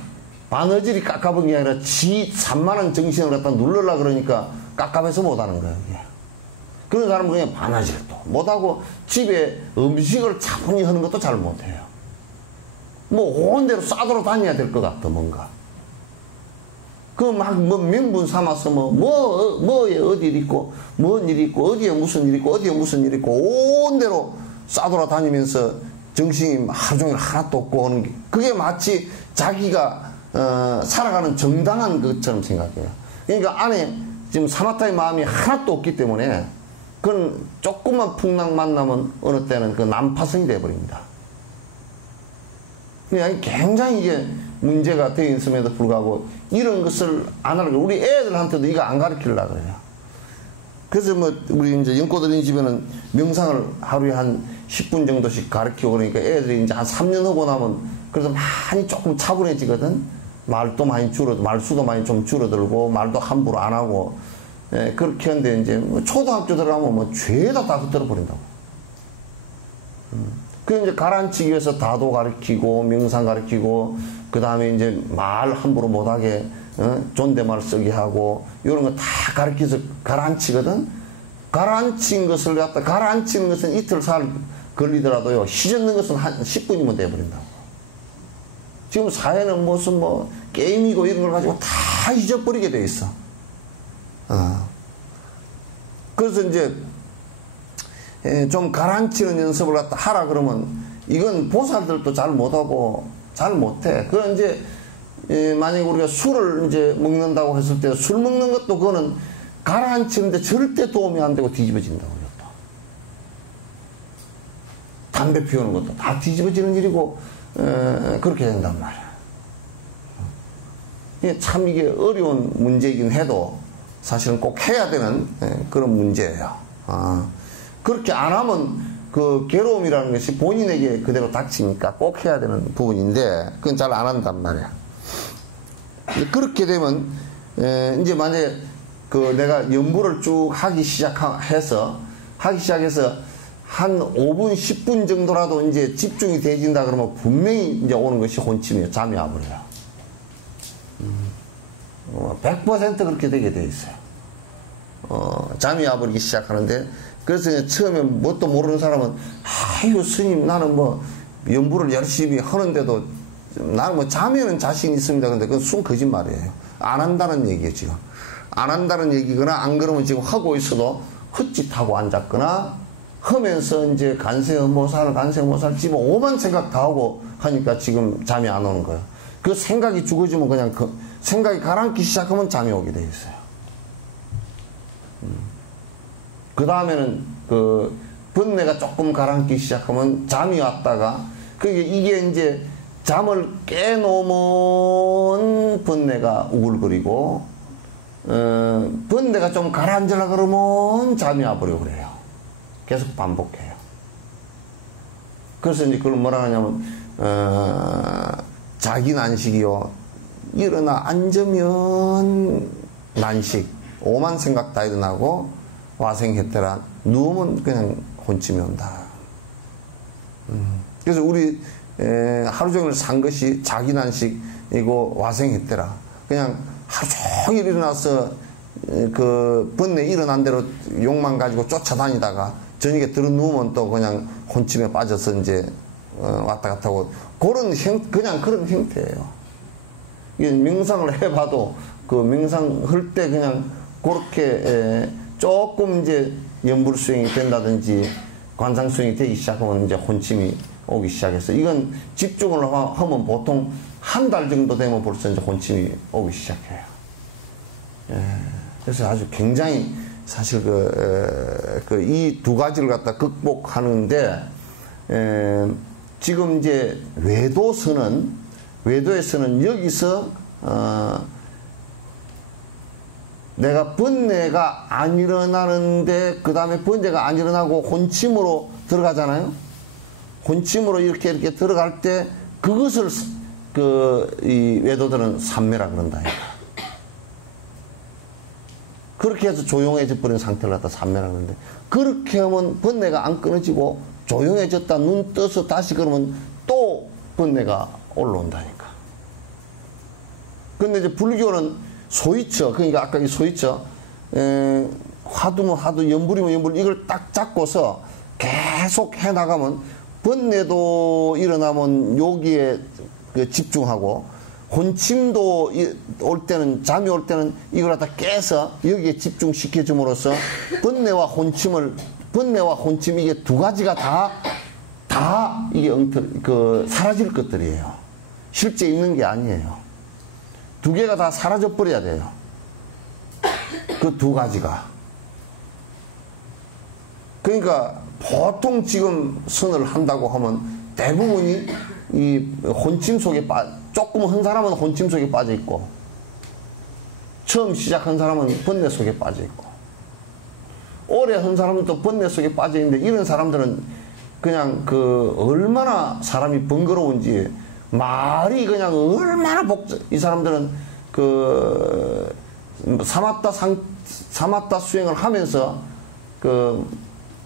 바느질이 깝깝한 게 아니라 산만한 정신을 갖다 누르려고 그러니까 깝깝해서 못하는 거야. 이게. 그런 사람은 그냥 바느질도 못하고 집에 음식을 차분히 하는 것도 잘 못해요. 뭐 온 대로 싸돌아 다녀야 될 것 같아 뭔가. 명분 삼아서 뭐에 어디 일 있고, 뭔 일 있고, 어디에 무슨 일 있고, 온 대로 싸돌아 다니면서 정신이 하루 종일 하나도 없고 하는 게, 그게 마치 자기가, 살아가는 정당한 것처럼 생각해요. 그러니까 안에 지금 사마타의 마음이 하나도 없기 때문에, 그건 조금만 풍랑 만나면 어느 때는 그 난파성이 되어버립니다. 그냥 굉장히 이게 문제가 되어 있음에도 불구하고 이런 것을 안 하려고 우리 애들한테도 이거 안 가르치려고 그래요. 그래서 우리 이제 연꽃어린이 집에는 명상을 하루에 한 10분 정도씩 가르치고 그러니까 애들이 이제 한 3년 하고 나면 그래서 많이 조금 차분해지거든. 말도 많이 말수도 많이 좀 줄어들고 말도 함부로 안 하고 그렇게 하는데 이제 초등학교 들어가면 죄다 다 흩어져 버린다고. 그 이제 가라앉히기 위해서 다도 가르치고 명상 가르치고 그 다음에 이제 말 함부로 못하게 존댓말 쓰게 하고 이런 거 다 가르쳐서 가라앉히거든. 가라앉힌 것을 가라앉히는 것은 이틀 걸리더라도요 휘젓는 것은 한 10분이면 돼버린다고. 지금 사회는 무슨 게임이고 이런 걸 가지고 다 잊어버리게 돼 있어. 그래서 이제 좀 가라앉히는 연습을 갖다 하라 그러면 이건 보살들도 잘 못하고 잘 못해. 그건 이제 만약에 우리가 술을 이제 먹는다고 했을 때 술 먹는 것도 그거는 가라앉히는데 절대 도움이 안 되고 뒤집어진다고 그랬다. 담배 피우는 것도 다 뒤집어지는 일이고 그렇게 된단 말이야. 참 이게 어려운 문제이긴 해도 사실은 꼭 해야 되는 그런 문제예요. 그렇게 안 하면 그 괴로움이라는 것이 본인에게 그대로 닥치니까 꼭 해야 되는 부분인데 그건 잘 안 한단 말이야. 그렇게 되면 이제 만약에 그 내가 연구를 쭉 하기 시작해서 한 5분, 10분 정도라도 이제 집중이 되진다 그러면 분명히 이제 오는 것이 혼침이에요. 잠이 와버려요. 100% 그렇게 되게 돼 있어요. 잠이 와버리기 시작하는데, 그래서 처음에 뭣도 모르는 사람은, 아이고, 스님, 나는 뭐, 연구를 열심히 하는데도, 나는 뭐, 잠에는 자신이 있습니다. 근데 그건 순 거짓말이에요. 안 한다는 얘기예요, 지금. 안 한다는 얘기거나, 안 그러면 지금 하고 있어도, 헛짓하고 앉았거나, 하면서 이제 간세모살 집어 오만 생각 다 하고 하니까 지금 잠이 안 오는 거예요. 그 생각이 죽어지면 그냥 그 생각이 가라앉기 시작하면 잠이 오게 돼 있어요. 그 다음에는 그 번뇌가 조금 가라앉기 시작하면 잠이 왔다가 이게 이제 잠을 깨놓으면 번뇌가 우글거리고 번뇌가 좀 가라앉으려 그러면 잠이 와버려 그래요. 계속 반복해요. 그래서 이제 그걸 뭐라 하냐면 자기 난식이요. 일어나 앉으면 난식. 오만 생각 다 일어나고 와생했더라. 누우면 그냥 혼침이 온다. 그래서 우리 하루 종일 산 것이 자기 난식이고 와생했더라. 그냥 하루 종일 일어나서 그 번뇌 일어난 대로 욕만 가지고 쫓아다니다가 저녁에 들어 누우면 또 그냥 혼침에 빠져서 이제 왔다 갔다 하고 그냥 그런 형태예요. 명상을 해봐도 그 명상할 때 그냥 그렇게 조금 이제 연불 수행이 된다든지 관상 수행이 되기 시작하면 이제 혼침이 오기 시작해서 이건 집중을 하면 보통 한 달 정도 되면 벌써 이제 혼침이 오기 시작해요. 그래서 아주 굉장히 사실 이 두 가지를 갖다 극복하는데 지금 이제 외도에서는 여기서 내가 번뇌가 안 일어나는데 그 다음에 번뇌가 안 일어나고 혼침으로 들어가잖아요. 혼침으로 이렇게 들어갈 때 그것을 이 외도들은 삼매라 그런다니까. 그렇게 해서 조용해져 버린 상태를 갖다 삼매라 그러는데 그렇게 하면 번뇌가 안 끊어지고 조용해졌다 눈 떠서 다시 그러면 또 번뇌가 올라온다니까. 근데 이제 불교는 소위처, 그러니까 아까 이 소위처, 화두면 화두, 연불이면 연불, 이걸 딱 잡고서 계속 해나가면 번뇌도 일어나면 여기에 집중하고 혼침도 올 때는, 잠이 올 때는 이걸 갖다 깨서 여기에 집중시켜줌으로써 번뇌와 혼침 이게 두 가지가 다 이게 사라질 것들이에요. 실제 있는 게 아니에요. 두 개가 다 사라져 버려야 돼요. 그 두 가지가. 그러니까 보통 지금 선을 한다고 하면 대부분이 이 혼침 속에 조금 한 사람은 혼침 속에 빠져 있고 처음 시작한 사람은 번뇌 속에 빠져 있고 오래 한 사람은 또 번뇌 속에 빠져 있는데 이런 사람들은 그냥 얼마나 사람이 번거로운지 말이 그냥 얼마나 이 사람들은 사마타 수행을 하면서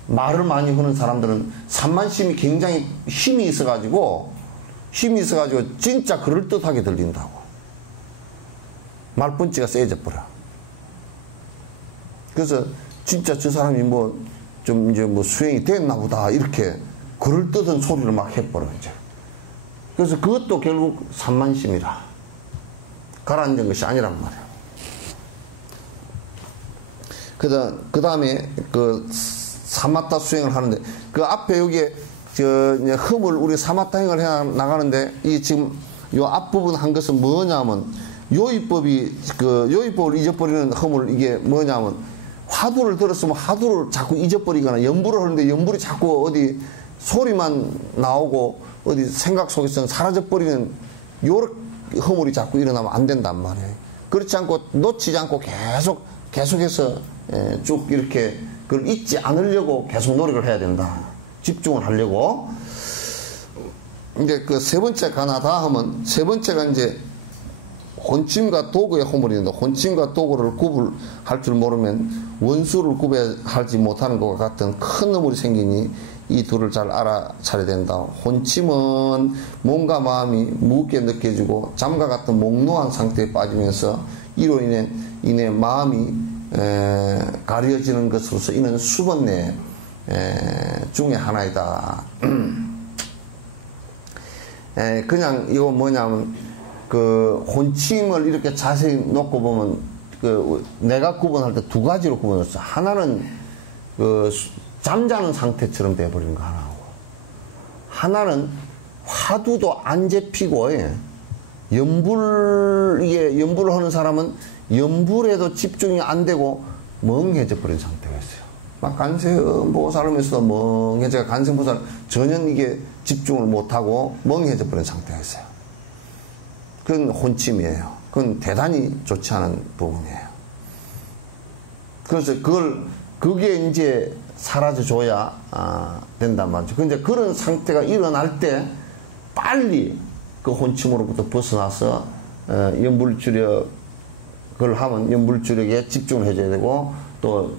말을 많이 하는 사람들은 산만심이 굉장히 힘이 있어가지고 진짜 그럴듯하게 들린다고. 말pun치가 세져 버려. 그래서 진짜 저 사람이 좀 이제 수행이 됐나 보다 이렇게 그럴듯한 소리를 막 해버려 이제. 그래서 그것도 결국 산만심이라 가라앉은 것이 아니란 말이에요. 그 다음에 사마타 수행을 하는데 그 앞에 여기에 흠을 우리 사마타 행을 해 나가는데 이 지금 요 앞부분 한 것은 뭐냐면 요의법을 잊어버리는 흠을 이게 뭐냐면 화두를 들었으면 화두를 자꾸 잊어버리거나 연불을 하는데 연불이 자꾸 어디 소리만 나오고 어디 생각 속에서는 사라져버리는 요런 허물이 자꾸 일어나면 안 된단 말이에요. 그렇지 않고 놓치지 않고 계속해서 쭉 이렇게 그걸 잊지 않으려고 계속 노력을 해야 된다. 집중을 하려고. 이제 그 세 번째가 하나 다 하면, 세 번째가 이제 혼침과 도구의 허물인데, 혼침과 도구를 구분할 줄 모르면 원수를 구별하지 못하는 것과 같은 큰 허물이 생기니 이 둘을 잘 알아차려야 된다. 혼침은 몸과 마음이 무겁게 느껴지고 잠과 같은 몽롱한 상태에 빠지면서 이로 인해 마음이 가려지는 것으로서 이는 수번뇌 중에 하나이다. 그냥 이거 뭐냐면 그 혼침을 이렇게 자세히 놓고 보면 그 내가 구분할 때 두 가지로 구분했어. 하나는 그 잠자는 상태처럼 돼버리는 거 하나고, 하나는 화두도 안 잡히고 연불을 하는 사람은 연불에도 집중이 안 되고 멍해져 버린 상태가 있어요. 막 간세음보살 하면서도 멍해져, 간세음보살 전혀 이게 집중을 못하고 멍해져 버린 상태가 있어요. 그건 혼침이에요. 그건 대단히 좋지 않은 부분이에요. 그래서 그게 이제 사라져줘야 된단 말이죠. 근데 그런 상태가 일어날 때 빨리 그 혼침으로부터 벗어나서 연불주력을 하면 연불주력에 집중을 해줘야 되고, 또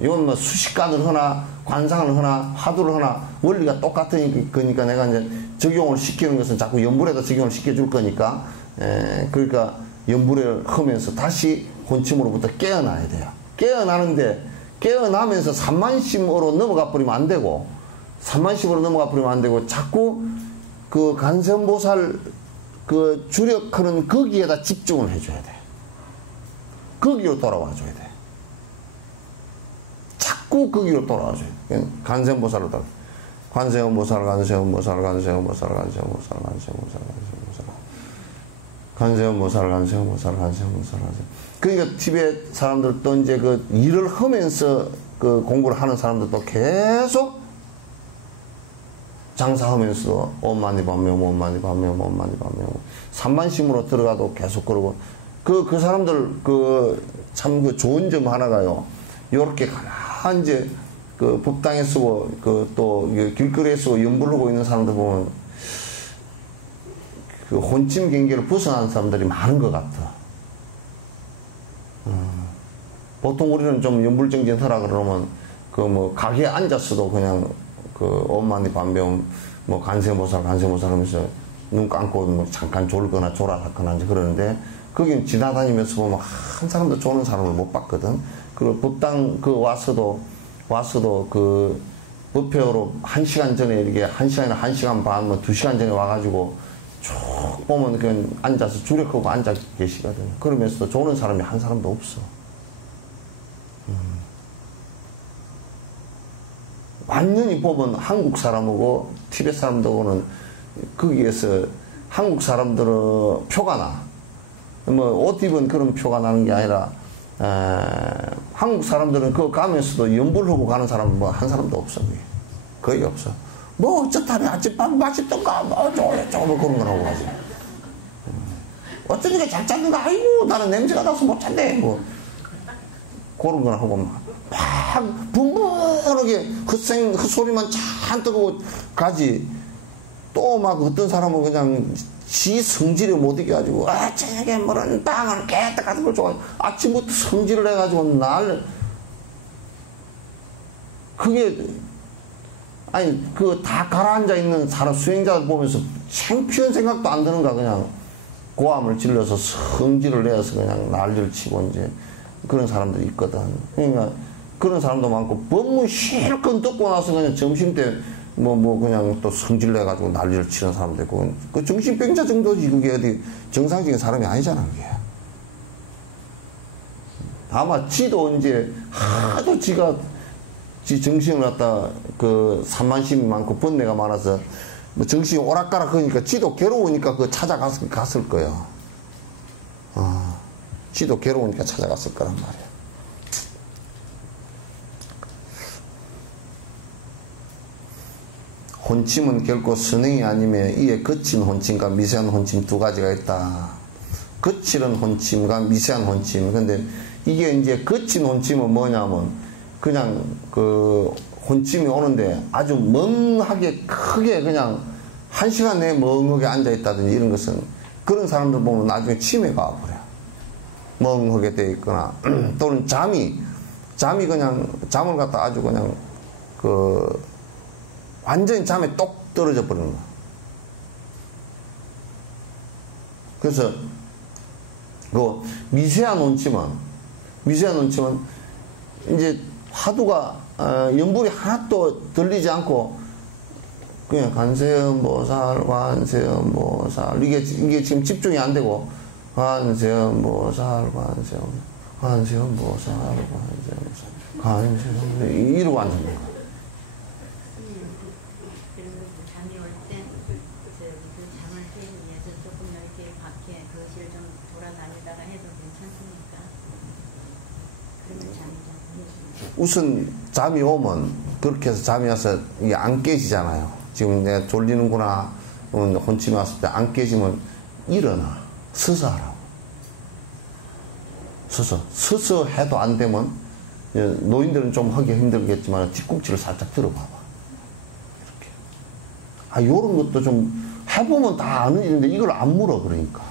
이건 뭐 수식관을 하나 관상을 하나 화두를 하나 원리가 똑같으니까 내가 이제 적용을 시키는 것은 자꾸 연불에다 적용을 시켜줄 거니까, 그러니까 연불을 하면서 다시 혼침으로부터 깨어나야 돼요. 깨어나면서 산만심으로 넘어가 버리면 안 되고, 산만심으로 넘어가 버리면 안 되고, 자꾸 그 간세음보살 그 주력하는 거기에다 집중을 해줘야 돼. 거기로 돌아와줘야 돼. 자꾸 거기로 돌아와줘야 돼. 간세음보살로 돌아와. 간세음보살, 간세음보살, 간세음보살, 간세음보살, 간세음보살, 간세음보살, 간세음보살, 간세음보살. 그러니까 티베트 사람들도 이제 그 일을 하면서 그 공부를 하는 사람들도 계속 장사하면서 엄마니 밤며 엄마니 밤며 엄마니 밤며 산만심으로 들어가도 계속 그러고, 그 사람들 참 그 좋은 점 하나가요. 요렇게 가만 이제 그 법당에 쓰고 또 길거리에 쓰고 연불하고 있는 사람들 보면 그 혼침 경계를 벗어나는 사람들이 많은 것 같아. 보통 우리는 좀 연불정진 하라 그러면 그 뭐 가게에 앉았어도 그냥 그 엄마니 밤배움 뭐 간세모살 하면서 눈 감고 뭐 잠깐 졸거나 졸아하거나 이제 그러는데, 거긴 지나다니면서 보면 한 사람도 조는 사람을 못 봤거든. 그리고 법당 와서도 그 법회로 1시간 전에 이렇게 1시간이나 1시간 반 뭐 2시간 전에 와가지고 쭉 보면 그냥 앉아서 주력하고 앉아 계시거든. 그러면서도 조는 사람이 한 사람도 없어. 완전히 보면 한국 사람하고 티베트 사람들하고는 거기에서 한국 사람들은 표가 나. 뭐 옷 입은 그런 표가 나는 게 아니라 한국 사람들은 그거 가면서도 연불하고 가는 사람은 뭐 한 사람도 없어. 거의 없어. 뭐 어쩌다니 아침밥 맛있던가 뭐 어쩌고 뭐 그런 거라고 하지. 어쩌니까 잘 잤는가, 아이고 나는 냄새가 나서 못 잤네 뭐 그런 거나 하고 막 분분하게 헛소리만 잔뜩 하고 가지. 또 막 어떤 사람은 그냥 지 성질을 못 이겨가지고 저녁에 뭐는 빵을 깨딱 같은 걸 좋아해. 아침부터 성질을 해가지고 그게 아니 다 가라앉아 있는 사람 수행자들 보면서 창피한 생각도 안 드는가. 그냥 고함을 질러서 성질을 내어서 그냥 난리를 치고 이제 그런 사람들이 있거든. 그러니까 그런 사람도 많고, 법문 실컷 듣고 나서 그냥 점심때 뭐 그냥 또 성질 내가지고 난리를 치는 사람도 있고, 그 정신병자 정도지. 그게 어디 정상적인 사람이 아니잖아 그게. 다만 지도 이제 하도 지 정신을 갖다 그 산만심이 많고 번뇌가 많아서 뭐 정신이 오락가락 하니까 지도 괴로우니까 그 찾아갔을 거예요. 지도 괴로우니까 찾아갔을 거란 말이야. 혼침은 결코 선행이 아니며 이에 거친 혼침과 미세한 혼침 두 가지가 있다. 거칠은 혼침과 미세한 혼침. 근데 이게 이제 거친 혼침은 뭐냐면 그냥 그 혼침이 오는데 아주 멍하게 크게 그냥 1시간 내에 멍하게 앉아있다든지 이런 것은 그런 사람들 보면 나중에 치매가 와버려요. 멍하게 돼 있거나 또는 잠이 그냥 잠을 갖다 아주 그냥 그 완전히 잠에 똑 떨어져 버리는 거야. 그래서 그 미세한 혼침은 이제 화두가 연불이 하나도 들리지 않고 그냥 관세음보살 이게 지금 집중이 안 되고 관세음보살 이러고 앉는 거야. 잠이 올 때 그 잠을 깨기 위해서 조금 이렇게 밖에 거실 좀 돌아다니다가 해도 괜찮습니까? 그러면 잠이 좀 우선 잠이 오면 그렇게 해서 잠이 와서 이게 안 깨지잖아요. 지금 내가 졸리는구나 혼침이 왔을 때 안 깨지면 일어나 서서 하라고. 서서 해도 안 되면 노인들은 좀 하기 힘들겠지만 뒤꿈치를 살짝 들어봐봐. 이렇게. 요런 것도 좀 해보면 다 아는 일인데 이걸 안 물어. 그러니까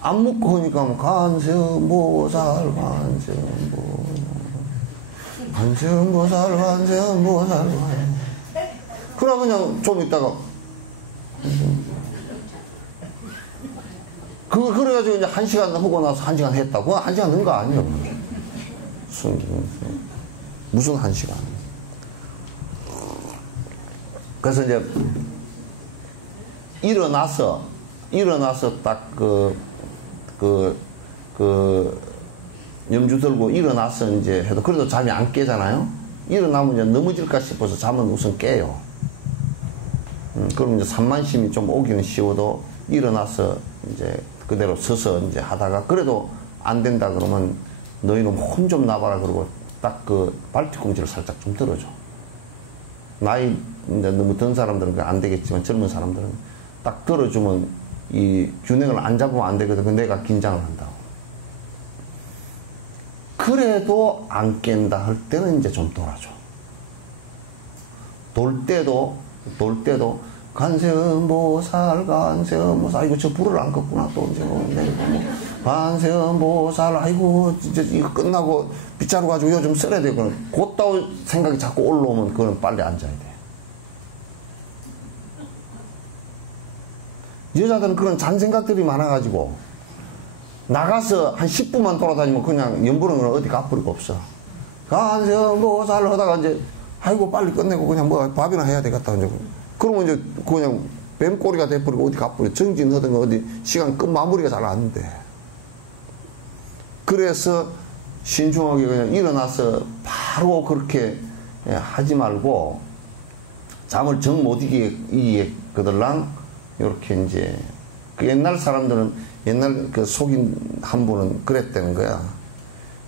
안 묻고 하니까 뭐 관세음보살 그러나 그냥 좀 있다가 그래가지고 이제 1시간 하고 나서 1시간 했다. 그건 1시간 는 거 아니에요. 무슨 1시간. 그래서 이제 일어나서 딱 염주 들고 일어나서 이제 해도 그래도 잠이 안 깨잖아요. 일어나면 이제 넘어질까 싶어서 잠은 우선 깨요. 그럼 이제 산만심이 좀 오기는 쉬워도 일어나서 이제 그대로 서서 이제 하다가 그래도 안 된다 그러면 너희는 혼 좀 나봐라 그러고 딱 그 발뒤꿈치를 살짝 좀 들어줘. 나이 이제 너무 든 사람들은 안 되겠지만 젊은 사람들은 딱 들어주면 이 균형을 안 잡으면 안 되거든. 내가 긴장을 한다고. 그래도 안 깬다 할 때는 이제 좀 돌아줘. 돌 때도 관세음보살 아이고 저 불을 안 껐구나 또 이제 관세음보살 아이고 이제 이거 끝나고 빗자루 가지고 요즘 써야 되거든. 그따위 생각이 자꾸 올라오면 그거는 빨리 앉아야 돼. 여자들은 그런 잔생각들이 많아가지고 나가서 한 10분만 돌아다니면 그냥 연부는 어디 가버리고 없어. 관세음보살 하다가 이제 아이고 빨리 끝내고 그냥 뭐 밥이나 해야 되겠다. 이제 그러면 이제 그냥 뱀꼬리가 돼버리고 어디 가버려. 정진하든가 어디 시간 끝 마무리가 잘 안 돼. 그래서 신중하게 그냥 일어나서 바로 그렇게 하지 말고 잠을 정 못 이기게 그들랑 이렇게 이제 그 옛날 사람들은 옛날 그 속인 한 분은 그랬다는 거야.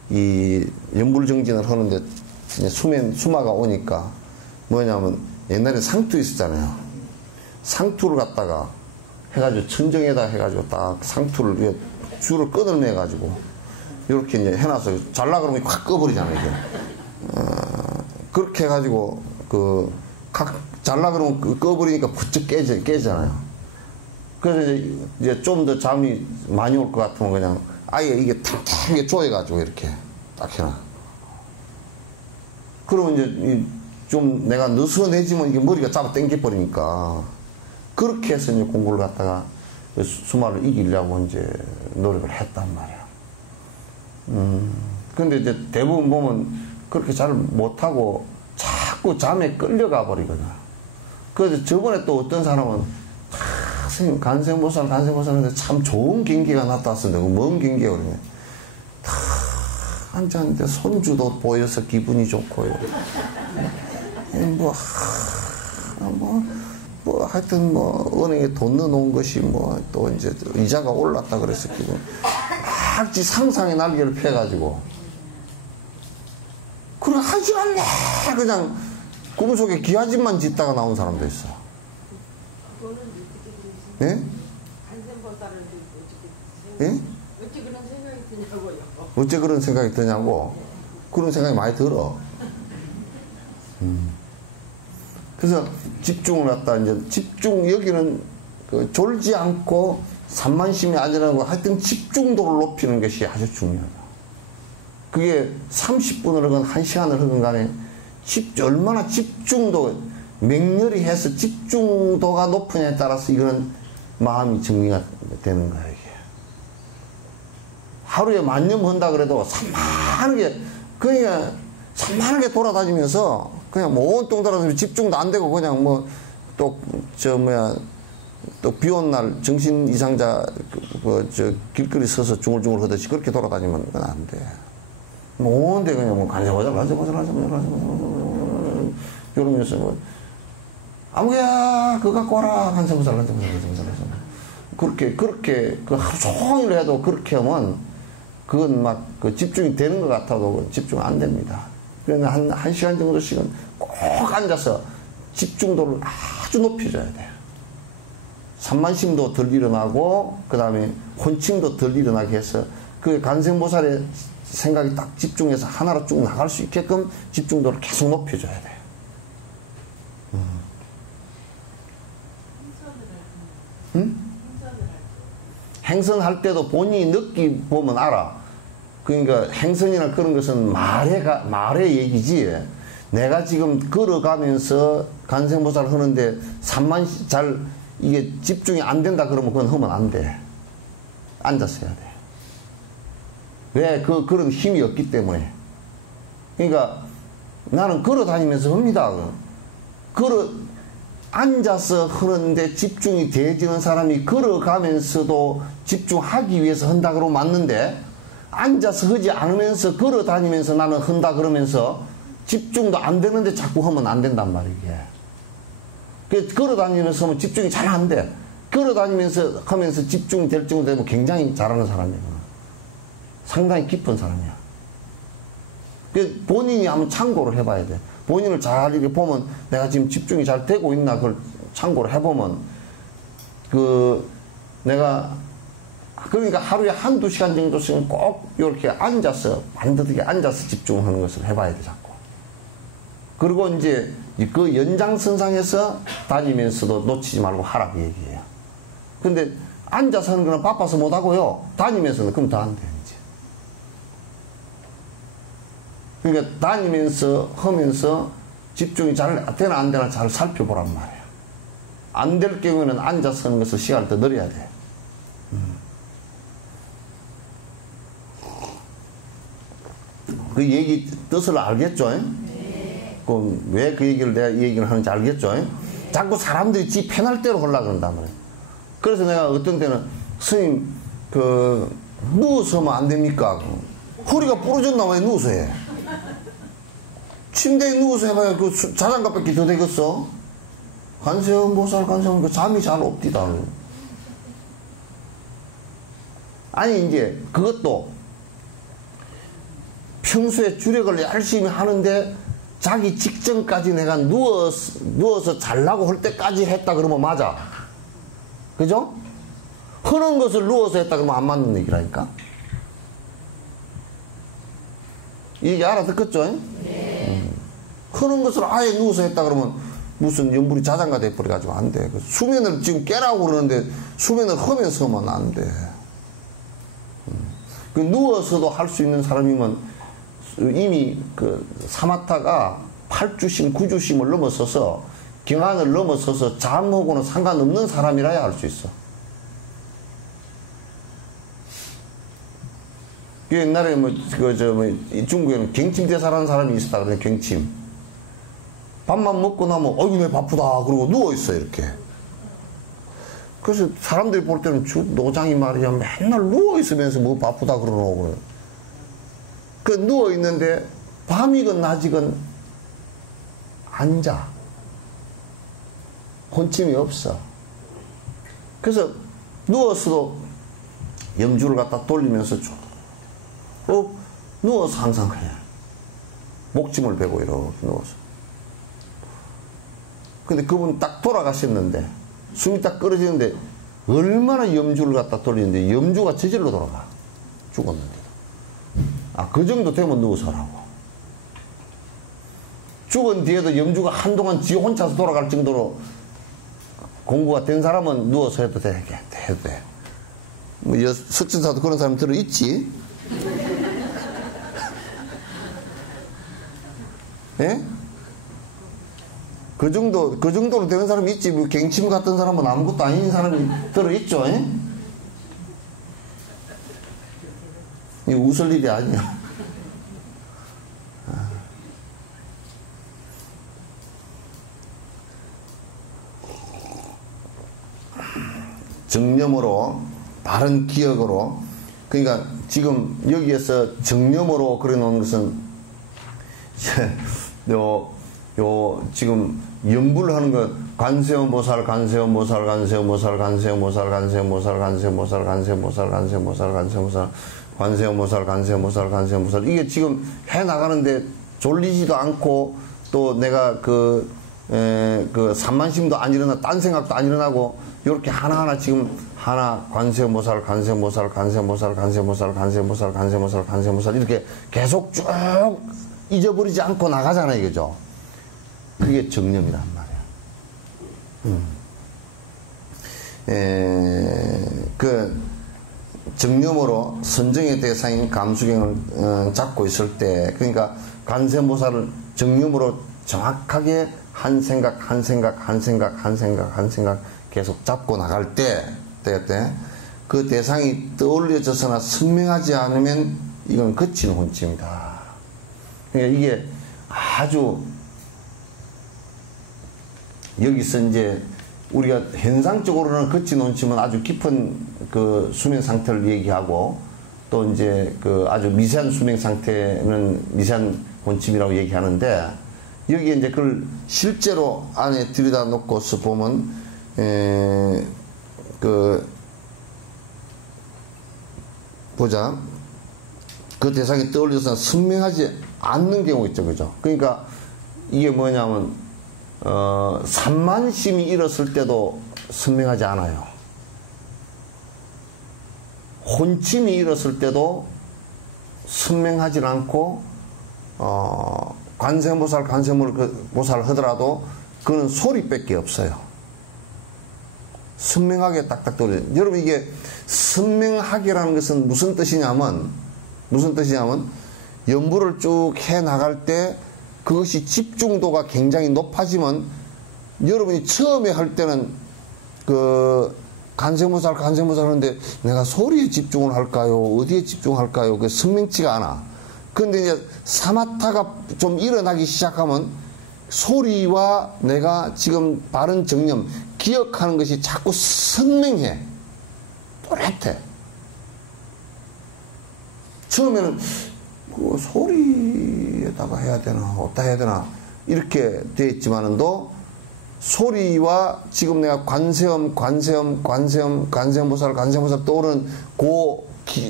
이 연불정진을 하는데 수마가 오니까 뭐냐면 옛날에 상투 있었잖아요. 상투를 갖다가 해가지고 천정에다 해가지고 딱 상투를 줄을 끊어내가지고 이렇게 이제 해놔서 잘라 그러면 확 꺼버리잖아요. 이게. 그렇게 해가지고 잘라 그러면 꺼버리니까 부쩍 깨잖아요. 그래서 이제 좀 더 잠이 많이 올 것 같으면 그냥 아예 이게 탁탁하게 조여가지고 이렇게 딱 해놔. 그러면 이제 좀 내가 느슨해지면 이게 머리가 잡아 당겨버리니까 그렇게 해서 이제 공부를 갖다가 수마를 이기려고 이제 노력을 했단 말이야. 근데 이제 대부분 보면 그렇게 잘 못하고 자꾸 잠에 끌려가 버리거든. 그래서 저번에 또 어떤 사람은 선생님 간생보살 하는데 참 좋은 경기가 나타났는데 먼 경기가 그러네. 탁 앉았는데 손주도 보여서 기분이 좋고요. 하여튼 은행에 돈 넣어놓은 것이 또 이제 이자가 올랐다 그래서 기분 막 상상의 날개를 펴가지고 그래 하지 않네 그냥 꿈속에 기아집만 짓다가 나온 사람도 있어. 그거는 어떻게 그러시나요? 예? 간생보살은 예? 어떻게 그런 어째 그런 생각이 드냐고. 그런 생각이 많이 들어. 그래서 집중을 갖다 이제 여기는 그 졸지 않고 산만심이 안전하고 하여튼 집중도를 높이는 것이 아주 중요하다. 그게 30분을 하건 1시간을 하건 간에 얼마나 집중도 맹렬히 해서 집중도가 높으냐에 따라서 이거는 마음이 정리가 되는 거야, 이게. 하루에 10,000년 한다 그래도 산만하게, 그냥 산만하게 돌아다니면서 그냥 뭐 온통 돌아다니면서 집중도 안 되고 그냥 뭐 또 또 비 온 날 정신 이상자 길거리 서서 중얼중얼 하듯이 그렇게 돌아다니면 그건 안 돼. 뭔데 그냥 뭐 간장과자 이러면서 뭐 아무개야 그거 갖고 와라 간장과자 그렇게 그 하루 종일 해도 그렇게 하면 그건 막 그 집중이 되는 것 같아도 집중 안 됩니다. 그래서 한 시간 정도씩은 꼭 앉아서 집중도를 아주 높여줘야 돼요. 산만심도 덜 일어나고 그 다음에 혼침도 덜 일어나게 해서 그 간생보살의 생각이 딱 집중해서 하나로 쭉 나갈 수 있게끔 집중도를 계속 높여줘야 돼요. 응? 행선할 때도 본인이 느끼 보면 알아. 그러니까 행선이나 그런 것은 말의 얘기지. 내가 지금 걸어가면서 간생보살 하는데 이게 집중이 안 된다 그러면 그건 하면 안 돼. 앉아서 해야 돼. 왜? 그런 힘이 없기 때문에. 그러니까 나는 걸어 다니면서 합니다. 앉아서 하는데 집중이 되지는 사람이 걸어가면서도 집중하기 위해서 한다 그러면 맞는데, 앉아서 하지 않으면서 걸어 다니면서 나는 한다 그러면서 집중도 안 되는데 자꾸 하면 안 된단 말이게. 걸어 다니면서 하면 집중이 잘 안 돼. 걸어 다니면서 하면서 집중이 될 정도 되면 굉장히 잘하는 사람이야. 상당히 깊은 사람이야. 본인이 한번 참고를 해봐야 돼. 본인을 잘 이렇게 보면 내가 지금 집중이 잘 되고 있나 그걸 참고를 해보면 내가 그러니까 하루에 1-2시간 정도씩은 꼭 이렇게 앉아서 반듯하게 앉아서 집중하는 것을 해봐야 돼 자꾸. 그리고 이제 그 연장선상에서 다니면서도 놓치지 말고 하라고 얘기해요. 근데 앉아서 하는 거는 바빠서 못하고요. 다니면서는 그럼 더 안 돼 이제. 그러니까 다니면서 하면서 집중이 잘 되나 안 되나 잘 살펴보란 말이에요. 안 될 경우에는 앉아서 하는 것을 시간을 더 늘려야 돼. 그 얘기 뜻을 알겠죠? 네. 그럼 왜 그 얘기를 내가 이 얘기를 하는지 알겠죠? 네. 자꾸 사람들이 지 편할 대로 하려고 그런단 말이에요. 그래서 내가 어떤 때는 스님 누워서 하면 안 됩니까? 허리가 부러졌나 왜 누워서 해? 침대에 누워서 해봐야 그 자장가밖에 더 되겠어? 간세음보살 간세음 잠이 잘 없디다. 아니 이제 그것도 평소에 주력을 열심히 하는데 자기 직전까지 내가 누워서 잘라고 할 때까지 했다 그러면 맞아. 그죠? 하는 것을 누워서 했다 그러면 안 맞는 얘기라니까. 이 얘기 알아듣겠죠? 네. 하는 것을 아예 누워서 했다 그러면 무슨 연불이 자장가 돼버려가지고 안 돼. 수면을 지금 깨라고 그러는데 수면을 하면서 하면 안 돼. 누워서도 할 수 있는 사람이면 이미 사마타가 8주심, 9주심을 넘어서서 경안을 넘어서서 잠하고는 상관없는 사람이라야 할 수 있어. 옛날에 중국에는 갱침대사라는 사람이 있었다 그래, 갱침. 밥만 먹고 나면, 왜 바쁘다. 그러고 누워있어, 이렇게. 그래서 사람들이 볼 때는 노장이 말이야, 맨날 누워있으면서 뭐 바쁘다 그러노, 그래. 누워있는데, 밤이건 낮이건 앉아. 혼침이 없어. 그래서 누워서도 염주를 갖다 돌리면서 쭉 누워서 항상 해. 목짐을 베고 이렇게 누워서. 근데 그분 딱 돌아가셨는데 숨이 딱 끊어지는데 얼마나 염주를 갖다 돌리는데 염주가 저절로 돌아가. 죽었는데도. 그 정도 되면 누워서라고. 죽은 뒤에도 염주가 한동안 지 혼자서 돌아갈 정도로 공부가 된 사람은 누워서 해도 돼. 해도 돼. 뭐, 석진사도 그런 사람 들어있지? 예? 그 정도로 되는 사람이 있지. 뭐, 갱침 같은 사람은 아무것도 아닌 사람이 들어있죠? 예? 이 웃을 일이 아니야. 정념으로, 바른 기억으로. 그러니까 지금 여기에서 정념으로 그래 놓은 것은 지금 연불 하는 거 관세음보살 관세음보살 관세음보살 관세음보살 관세음보살 관세음보살 관세음보살 관세음보살 관세음보살 관세음보살 관세음보살 관세음보살 이게 지금 해 나가는데 졸리지도 않고 또 내가 그 산만심도 안 일어나 딴 생각도 안 일어나고 이렇게 하나하나 지금 하나 관세음보살 관세음보살 관세음보살 관세음보살 관세음보살 관세음보살 관세음보살 이렇게 계속 쭉 잊어버리지 않고 나가잖아요, 이거죠. 그게 정념이란 말이야. 그 정념으로 선정의 대상인 감수경을 잡고 있을 때, 그러니까 관세음보살을 정념으로 정확하게 한 생각 계속 잡고 나갈 때, 그 대상이 떠올려져서나 선명하지 않으면 이건 거친 혼침이다. 그러니까 이게 아주 여기서 이제 우리가 현상적으로는 거친 혼침은 아주 깊은 그 수면 상태를 얘기하고 또 이제 그 아주 미세한 수면 상태는 미세한 혼침이라고 얘기하는데 여기에 이제 그걸 실제로 안에 들여다 놓고서 보면 보자. 그 대상이 떠올려서 선명하지 않는 경우 있죠, 그죠? 그러니까 이게 뭐냐면, 산만심이 일었을 때도 선명하지 않아요. 혼침이 일었을 때도 선명하지 않고, 관세음보살 하더라도 그거는 소리밖에 없어요. 선명하게 딱딱 떠올려요. 여러분 이게 선명하게라는 것은 무슨 뜻이냐면 연부를 쭉 해 나갈 때 그것이 집중도가 굉장히 높아지면 여러분이 처음에 할 때는 그 관세음보살 하는데 내가 소리에 집중을 할까요? 어디에 집중할까요? 그 선명치가 않아. 그런데 이제 사마타가 좀 일어나기 시작하면 소리와 내가 지금 바른 정념, 기억하는 것이 자꾸 선명해. 또렷해. 처음에는 그 소리에다가 해야 되나, 어디다 해야 되나, 이렇게 되어 있지만은도 소리와 지금 내가 관세음보살 떠오르는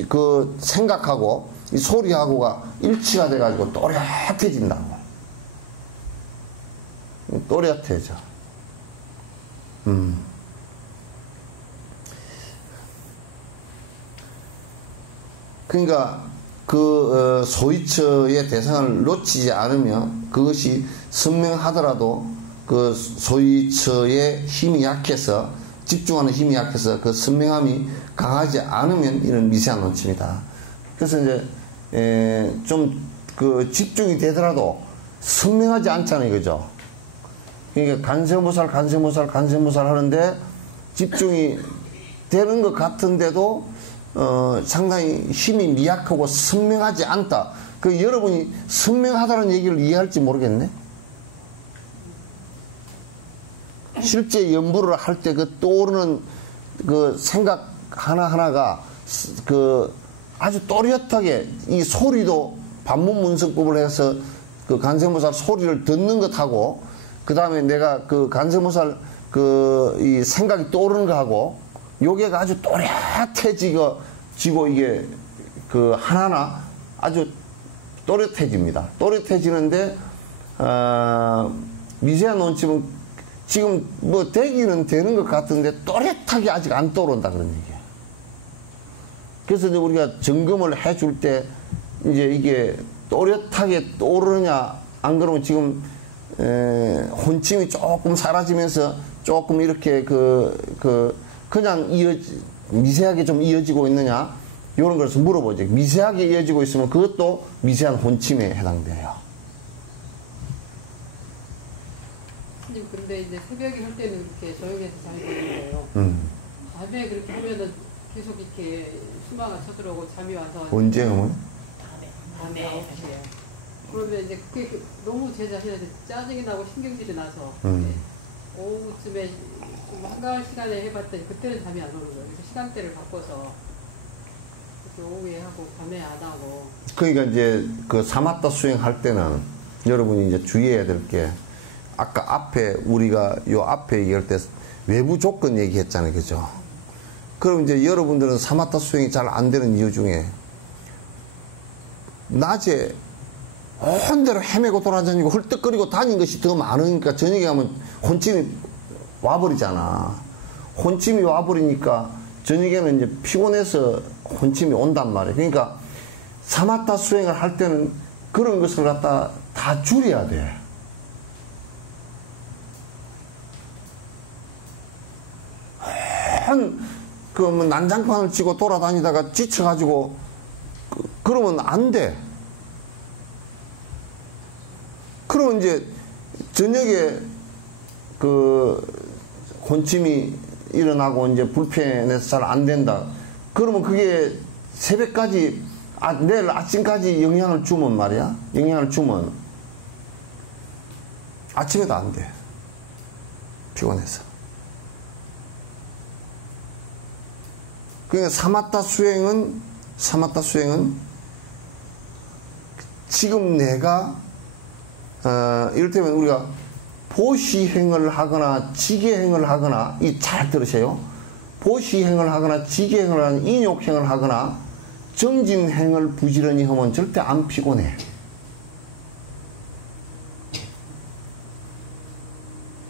그 생각하고 이 소리하고가 일치가 돼가지고 또렷해진다고. 또렷해져. 그러니까 그 소위처의 대상을 놓치지 않으면 그것이 선명하더라도 그 소위처의 힘이 약해서 집중하는 힘이 약해서 그 선명함이 강하지 않으면 이런 미세한 혼침이다. 그래서 이제 좀 그 집중이 되더라도 선명하지 않잖아요, 그죠? 그러니까 관세음보살 하는데 집중이 되는 것 같은데도 상당히 힘이 미약하고 선명하지 않다. 그 여러분이 선명하다는 얘기를 이해할지 모르겠네. 실제 연부를 할 때 그 떠오르는 그 생각 하나하나가 그 아주 또렷하게 이 소리도 반문문성법을 해서 그 관세음보살 소리를 듣는 것하고 그 다음에 내가 그 관세음보살 이 생각이 떠오르는 거하고 요게가 아주 또렷해지고 이게 그 하나하나 아주 또렷해집니다. 또렷해지는데 미세한 혼침은 지금 뭐 되기는 되는 것 같은데 또렷하게 아직 안 떠오른다 그런 얘기예요. 그래서 이제 우리가 점검을 해줄 때 이제 이게 또렷하게 떠오르느냐, 안 그러면 지금, 혼침이 조금 사라지면서 조금 이렇게 그냥 미세하게 좀 이어지고 있느냐, 이런 것을 물어보죠. 미세하게 이어지고 있으면 그것도 미세한 혼침에 해당돼요. 근데 이제 새벽에 할 때는 이렇게 조용해서 잠이 오는 거예요. 밤에 그렇게 하면은 계속 이렇게 수마가 쳐들어오고 잠이 와서. 언제 하면? 밤에 9시에. 그러면 이제 그게 너무 제 자신한테 짜증이 나고 신경질이 나서 오후쯤에 좀 한가할 시간에 해봤더니 그때는 잠이 안 오는 거예요. 그래서 시간대를 바꿔서 이렇게 오후에 하고 밤에 안 하고. 그러니까 이제 그 사마타 수행할 때는 여러분이 이제 주의해야 될 게, 아까 앞에 우리가 요 앞에 얘기할 때 외부 조건 얘기했잖아요. 그죠? 그럼 이제 여러분들은 사마타 수행이 잘 안 되는 이유 중에, 낮에 온 대로 헤매고 돌아다니고 헐떡거리고 다닌 것이 더 많으니까 저녁에 가면 혼침이 와버리잖아. 혼침이 와버리니까 저녁에는 이제 피곤해서 혼침이 온단 말이에요. 그러니까 사마타 수행을 할 때는 그런 것을 갖다 다 줄여야 돼. 뭐 난장판을 치고 돌아다니다가 지쳐가지고 그러면 안 돼. 그러면 이제 저녁에 혼침이 일어나고 이제 불편해서 잘 안 된다. 그러면 그게 새벽까지, 내일 아침까지 영향을 주면 말이야. 영향을 주면 아침에도 안 돼. 피곤해서. 그러니까 사마타 수행은 지금 내가 이를테면 우리가 보시행을 하거나 지계행을 하거나, 잘 들으세요. 보시행을 하거나 지계행을 하거나 인욕행을 하거나 정진행을 부지런히 하면 절대 안 피곤해.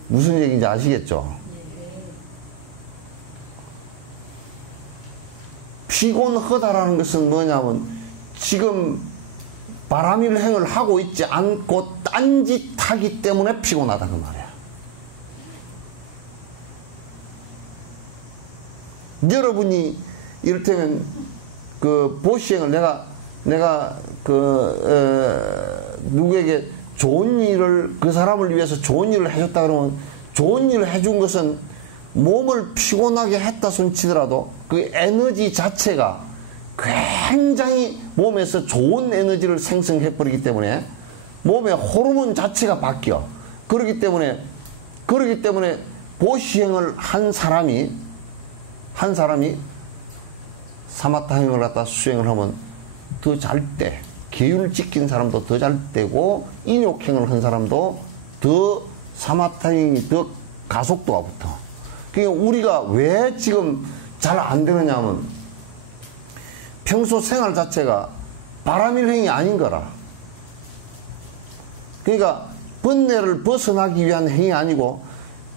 무슨 얘기인지 아시겠죠? 피곤하다라는 것은 뭐냐면 지금 바람일행을 하고 있지 않고 딴짓하기 때문에 피곤하다 그 말이야. 여러분이 이를테면 보시행을 내가 누구에게 좋은 일을, 그 사람을 위해서 좋은 일을 해줬다 그러면, 좋은 일을 해준 것은 몸을 피곤하게 했다 손 치더라도 그 에너지 자체가 굉장히 몸에서 좋은 에너지를 생성해버리기 때문에 몸의 호르몬 자체가 바뀌어. 그렇기 때문에 보시행을 한 사람이 사마타행을 갖다 수행을 하면 더 잘 돼. 계율 지킨 사람도 더 잘 되고, 인욕행을 한 사람도 더 사마타행이 더 가속도가 붙어. 그러니까 우리가 왜 지금 잘 안 되느냐 하면 평소 생활 자체가 바람일행이 아닌 거라. 그러니까 번뇌를 벗어나기 위한 행위 아니고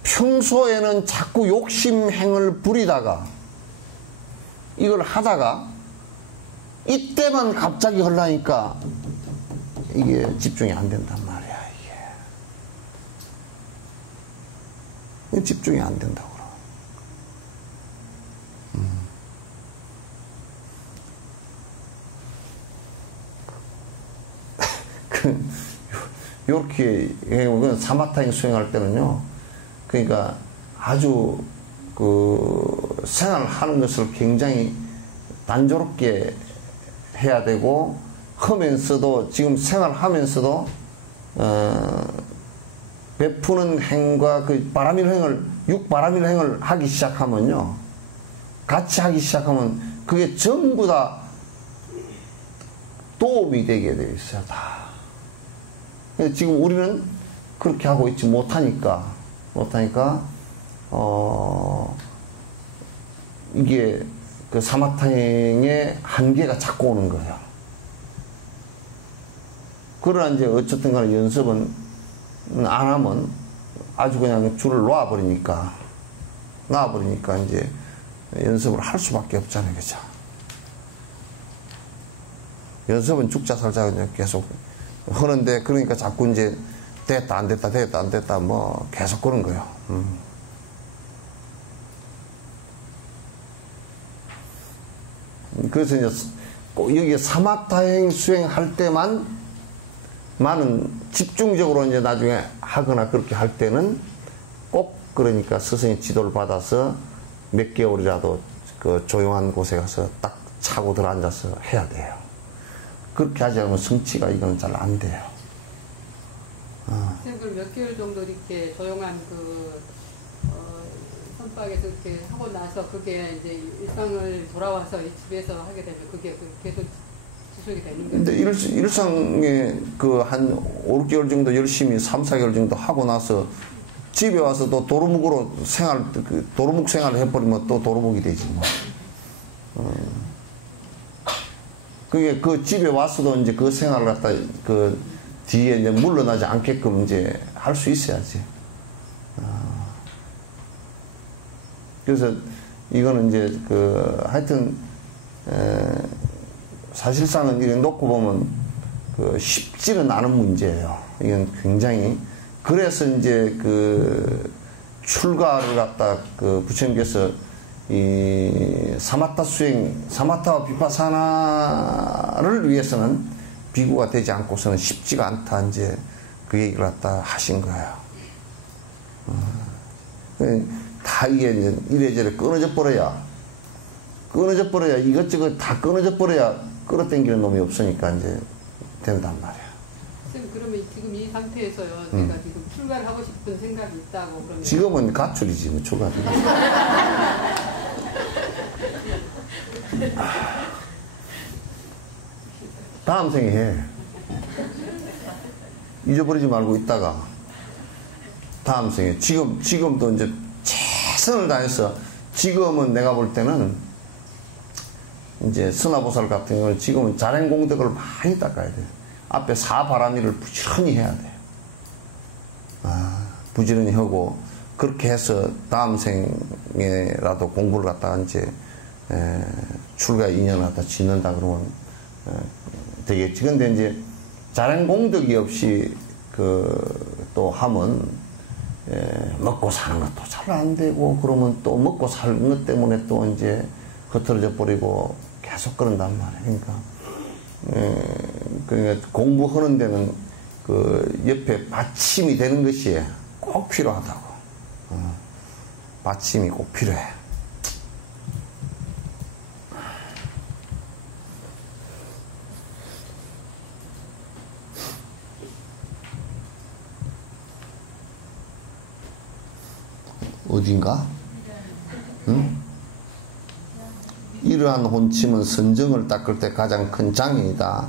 평소에는 자꾸 욕심행을 부리다가 이걸 하다가 이때만 갑자기 하려니까 이게 집중이 안 된단 말이야. 이게 집중이 안 된다고. 요렇게 사마타행 수행할 때는요, 그러니까 아주 생활하는 것을 굉장히 단조롭게 해야 되고, 하면서도 지금 생활하면서도 베푸는 행과 그 바람일행을, 육바람일행을 하기 시작하면요, 같이 하기 시작하면 그게 전부 다 도움이 되게 되어 있어요. 다. 지금 우리는 그렇게 하고 있지 못하니까 이게 그 사마타행의 한계가 자꾸 오는 거예요. 그러나 이제 어쨌든 간에 연습은 안 하면 아주 그냥 줄을 놓아버리니까 이제 연습을 할 수밖에 없잖아요. 그죠? 연습은 죽자 살자 그냥 계속 하는데, 그러니까 자꾸 이제 됐다 안 됐다 됐다 안 됐다 뭐 계속 그런 거예요. 그래서 이제 꼭 여기 사마타행 수행할 때만 많은 집중적으로 이제 나중에 하거나 그렇게 할 때는 꼭 그러니까 스승의 지도를 받아서 몇 개월이라도 그 조용한 곳에 가서 딱 차고 들어 앉아서 해야 돼요. 그렇게 하지 않으면 성취가 이건 잘 안 돼요. 선생님 그럼 몇 개월 정도 이렇게 조용한 그 선박에서 이렇게 하고 나서 그게 이제 일상을 돌아와서 이 집에서 하게 되면 그게 계속 지속이 되는 거예요? 근데 일상에 그 한 5, 6개월 정도 열심히 3, 4개월 정도 하고 나서 집에 와서 또 도루묵으로 도루묵 생활을 해버리면 또 도루묵이 되지 뭐. 그게 그 집에 와서도 이제 그 생활을 갖다 그 뒤에 이제 물러나지 않게끔 이제 할 수 있어야지. 그래서 이거는 이제 그 하여튼 사실상은 이렇게 놓고 보면 그 쉽지는 않은 문제예요. 이건 굉장히. 그래서 이제 그 출가를 갖다 그 부처님께서 이 사마타 수행, 사마타와 비파사나를 위해서는 비구가 되지 않고서는 쉽지가 않다. 이제 그 얘기를 갖다 하신 거예요. 다 이게 이제 이래저래 끊어져 버려야 이것저것 다 끊어져 버려야 끌어당기는 놈이 없으니까 이제 된단 말이야. 선생님 그러면 지금 이 상태에서요, 제가 지금 출가를 하고 싶은 생각이 있다고 그러면 지금은 가출이지 뭐 출가. 다음 생에 해. 잊어버리지 말고 있다가 다음 생에 지금도 이제 최선을 다해서 지금은 내가 볼 때는 이제 선화보살 같은 경우는 지금은 자행공덕을 많이 닦아야 돼. 앞에 사바라미를 부지런히 해야 돼. 부지런히 하고 그렇게 해서 다음 생에라도 공부를 갖다가 이제 출가 인연을 갖다 짓는다 그러면 되겠지. 근데 이제 자행공덕이 없이 또 하면 먹고 사는 것도 잘 안 되고 그러면 또 먹고 사는 것 때문에 또 이제 흐트러져 버리고 계속 그런단 말이에요. 그러니까 공부하는 데는 그 옆에 받침이 되는 것이 꼭 필요하다고. 받침이 꼭 필요해. 어딘가? 응? 이러한 혼침은 선정을 닦을 때 가장 큰 장애이다.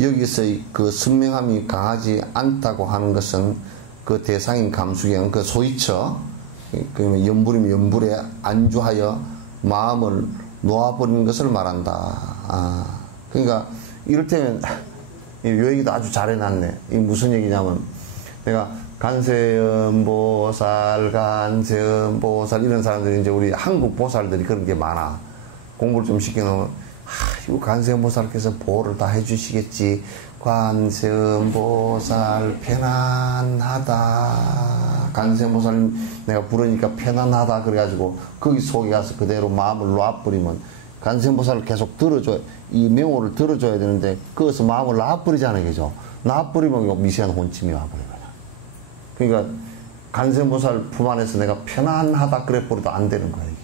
여기서 그 선명함이 강하지 않다고 하는 것은 그 대상인 감수경, 그 소위처, 그러면 염불이면 염불에 안주하여 마음을 놓아버리는 것을 말한다. 그러니까 이를테면 이 얘기도 아주 잘 해놨네. 이게 무슨 얘기냐면 내가 간세음보살 이런 사람들이 이제 우리 한국 보살들이 그런 게 많아. 공부를 좀 시켜놓으면 이거 간세음보살께서 보호를 다 해주시겠지. 관세음보살 편안하다. 간세음보살 내가 부르니까 편안하다 그래가지고 거기 속에 가서 그대로 마음을 놔버리면 간세음보살을 계속 들어줘야, 이 명호를 들어줘야 되는데 거기서 마음을 놔버리잖아요. 그죠? 놔버리면 미세한 혼침이 와버려요. 그러니까 간세음보살 품 안에서 내가 편안하다 그래 버려도 안 되는 거야 이게.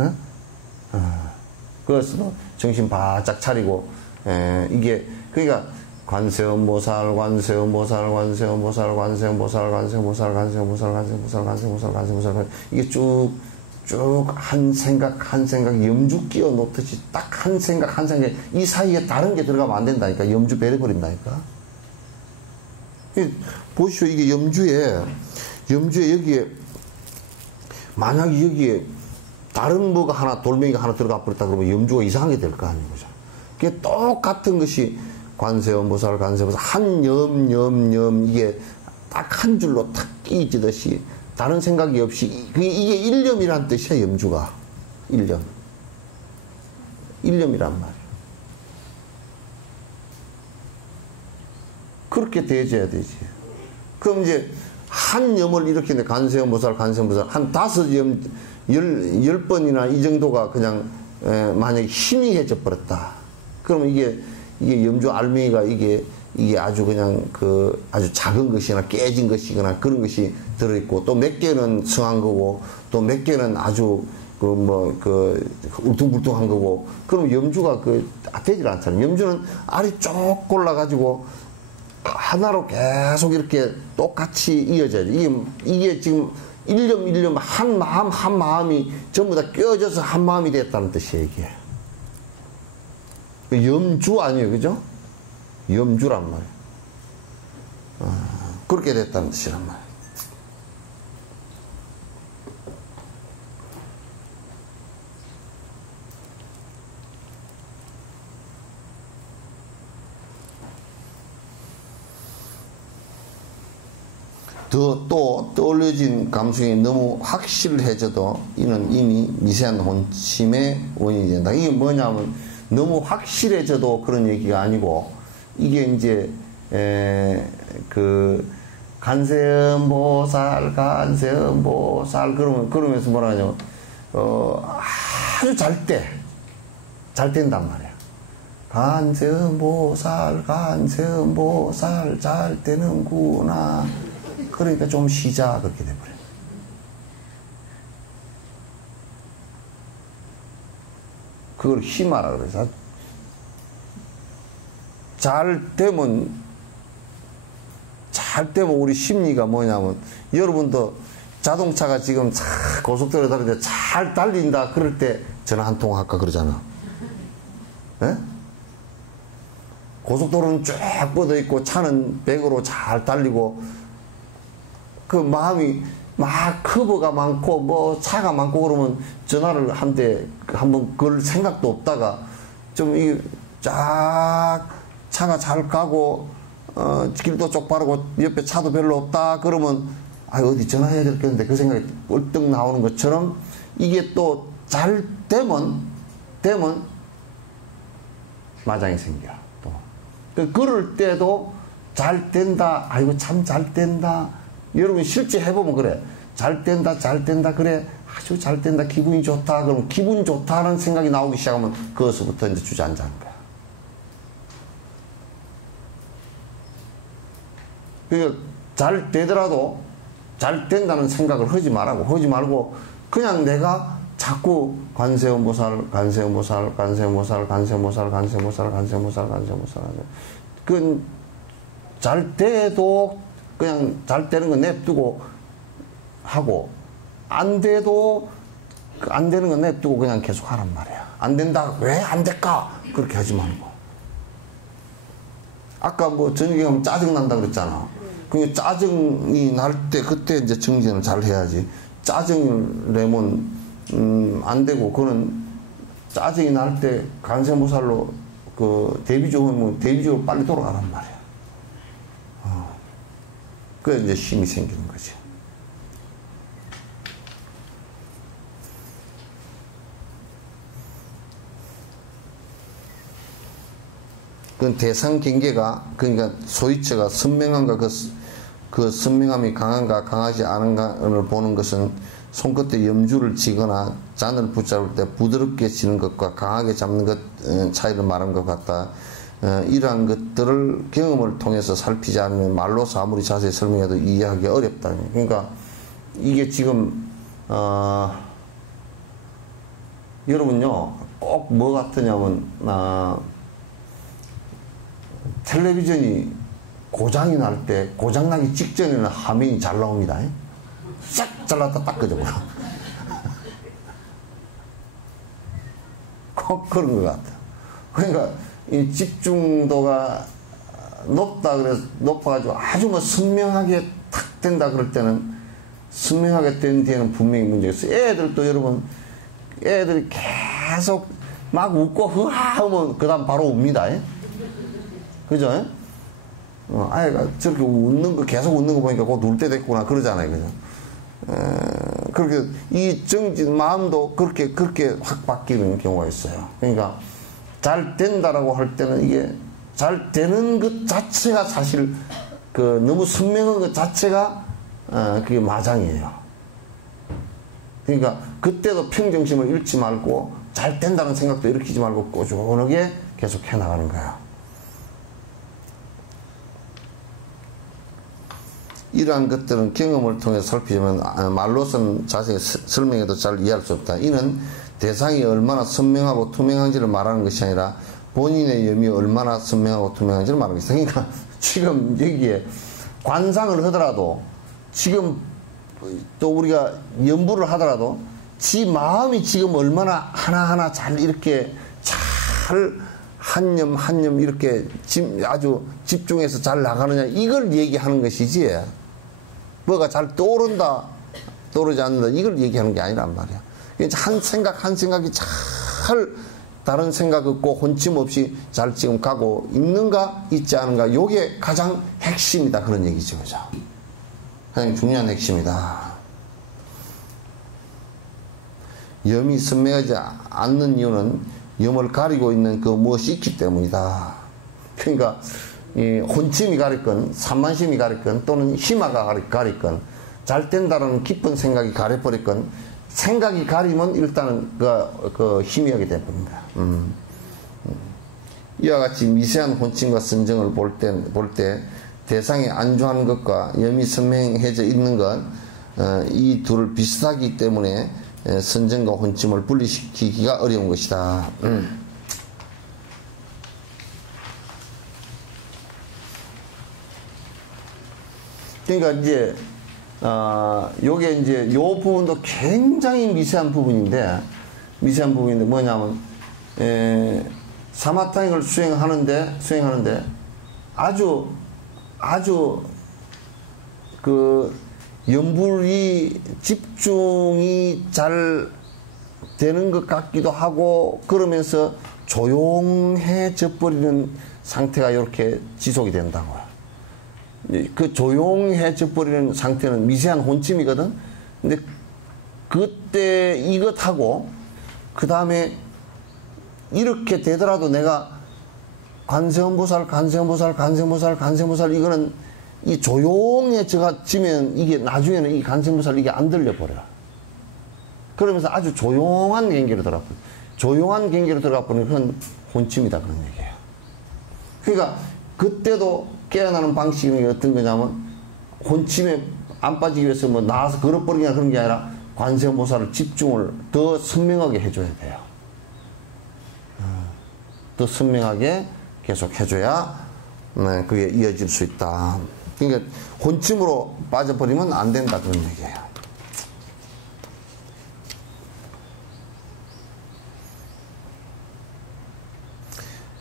응? 그래서 정신 바짝 차리고 이게 그러니까 관세음보살 이게 쭉 한 생각 염주 끼워 놓듯이 딱 한 생각 이 사이에 다른 게 들어가면 안 된다니까. 염주 베려버린다니까. 보시오. 이게 염주에 여기에 만약에 여기에 다른 뭐가 하나 돌멩이가 하나 들어가 버렸다 그러면 염주가 이상하게 될 거 아니에요. 그게 똑같은 것이 관세음보살 한 염 이게 딱 한 줄로 탁 끼지듯이 다른 생각이 없이 이게 일념이란 뜻이야. 염주가 일념이란 말이야. 그렇게 대해줘야 되지. 그럼 이제 한 염을 일으키는데 간세음보살 한 10번이나 이 정도가 그냥 만약에 힘이 해져 버렸다. 그러면 이게 염주 알맹이가 이게 아주 그냥 아주 작은 것이나 깨진 것이거나 그런 것이 들어있고, 또 몇 개는 성한 거고, 또 몇 개는 아주 울퉁불퉁한 거고, 그럼 염주가 되질 않잖아요. 염주는 알이 쭉 골라가지고 하나로 계속 이렇게 똑같이 이어져야지. 이게 지금 일념 한 마음이 전부 다 껴져서 한 마음이 됐다는 뜻이에요, 이게. 염주 아니에요, 그죠? 염주란 말이에요. 그렇게 됐다는 뜻이란 말이에요. 또 떠올려진 감성이 너무 확실해져도 이는 이미 미세한 혼침의 원인이 된다. 이게 뭐냐면 너무 확실해져도 그런 얘기가 아니고, 이게 이제 간세음보살 그러면서 뭐라 하냐면 아주 잘 된단 말이야. 간세음보살 잘 되는구나. 그러니까 좀 쉬자, 그렇게 돼버려. 그걸 힘하라 그래서. 잘 되면 우리 심리가 뭐냐면, 여러분도 자동차가 지금 고속도로에 달리는데 잘 달린다 그럴 때 전화 한 통 할까 그러잖아. 예? 고속도로는 쫙 뻗어 있고 차는 100으로 잘 달리고, 그 마음이 막 커브가 많고 차가 많고 그러면 전화를 한번 걸 생각도 없다가 좀 쫙 차가 잘 가고 길도 좁바르고 옆에 차도 별로 없다 그러면 어디 전화해야 될 건데 그 생각이 벌떡 나오는 것처럼, 이게 또 잘 되면 마장이 생겨. 또 그럴 때도 잘 된다, 아이고 참 잘 된다. 여러분 실제 해보면 그래. 잘 된다 그래. 아주 잘 된다, 기분이 좋다. 그럼 기분 좋다는 생각이 나오기 시작하면 그것부터 이제 주저앉는 거야. 그러니까 잘 되더라도 잘 된다는 생각을 하지 말고 그냥 내가 자꾸 관세음보살 그건 잘 돼도 그냥 잘 되는 거 냅두고 하고, 안 돼도 안 되는 거 냅두고 그냥 계속 하란 말이야. 안 된다, 왜 안 될까? 그렇게 하지 말고. 아까 저녁에 가면 짜증 난다 그랬잖아. 그 짜증이 날 때 그때 이제 정진을 잘 해야지. 짜증을 내면 안 되고, 그거는 짜증이 날 때 간세모살로 대비적으로 빨리 돌아가란 말이야. 그래 이제 힘이 생기는 거지. 그 대상 경계가, 그러니까 소위처가 선명한가 그 선명함이 강한가 강하지 않은가를 보는 것은 손끝에 염주를 쥐거나 잔을 붙잡을 때 부드럽게 쥐는 것과 강하게 잡는 것 차이를 말하는 것 같다. 이러한 것들을 경험을 통해서 살피지 않으면 말로서 아무리 자세히 설명해도 이해하기 어렵다. 그러니까 이게 지금 여러분요, 꼭 뭐 같으냐면 텔레비전이 고장이 날 때, 고장나기 직전에는 화면이 잘 나옵니다. 싹 잘랐다 딱 끄져버려. 꼭 그런 것 같아. 그러니까 이 집중도가 높아가지고 아주 선명하게 탁 된다 그럴 때는, 선명하게 된 뒤에는 분명히 문제가 있어요. 애들도 여러분, 애들이 계속 막 웃고 흐하 하면 그 다음 바로 웁니다. 그죠? 아이가 저렇게 계속 웃는 거 보니까 곧 울 때 됐구나 그러잖아요. 그죠? 그렇게 이 정진 마음도 그렇게 확 바뀌는 경우가 있어요. 그러니까 잘 된다라고 할 때는 이게 잘 되는 것 자체가 사실 너무 선명한 것 자체가 그게 마장이에요. 그러니까 그때도 평정심을 잃지 말고 잘 된다는 생각도 일으키지 말고 꾸준하게 계속 해나가는 거야. 이러한 것들은 경험을 통해 살피자면 말로서는 자세히 설명해도 잘 이해할 수 없다. 이는 대상이 얼마나 선명하고 투명한지를 말하는 것이 아니라 본인의 염이 얼마나 선명하고 투명한지를 말하는 것이다. 그러니까 지금 여기에 관상을 하더라도 지금 또 우리가 연부를 하더라도 지 마음이 지금 얼마나 하나하나 잘 이렇게 잘 한 념 한 념 이렇게 아주 집중해서 잘 나가느냐 이걸 얘기하는 것이지 뭐가 잘 떠오른다 떠오르지 않는다 이걸 얘기하는 게 아니란 말이야. 한 생각이 잘 다른 생각 없고 혼침 없이 잘 지금 가고 있는가 있지 않은가 요게 가장 핵심이다 그런 얘기죠. 그죠? 가장 중요한 핵심이다. 염이 선명하지 않는 이유는 염을 가리고 있는 그 무엇이 있기 때문이다. 그러니까 이 혼침이 가리건 산만심이 가리건 또는 희마가 가리건 잘 된다는 깊은 생각이 가려버렸건 생각이 가리면 일단은 희미하게 돼버립니다. 이와 같이 미세한 혼침과 선정을 볼 때 대상이 안주하는 것과 염이 선명해져 있는 것 이 둘을 비슷하기 때문에 선정과 혼침을 분리시키기가 어려운 것이다. 그러니까 이제 요게 이제 요 부분도 굉장히 미세한 부분인데 뭐냐면 사마타익을 수행하는데 아주 염불이 집중이 잘 되는 것 같기도 하고 그러면서 조용해져 버리는 상태가 이렇게 지속이 된다고요. 그 조용해져 버리는 상태는 미세한 혼침이거든. 근데 그때 이것하고 그 다음에 이렇게 되더라도 내가 관세음보살 이거는 이 조용해져가지면 이게 나중에는 이 관세음보살 이게 안 들려버려. 그러면서 아주 조용한 경계로 들어가 버려. 조용한 경계로 들어가 버리면 그건 혼침이다 그런 얘기예요. 그러니까 그때도 깨어나는 방식이 어떤 거냐면 혼침에 안 빠지기 위해서 뭐 나와서 걸어버리거나 그런 게 아니라 관세음보살을 집중을 더 선명하게 해줘야 돼요. 더 선명하게 계속 해줘야 그게 이어질 수 있다. 그러니까 혼침으로 빠져버리면 안 된다 그런 얘기예요.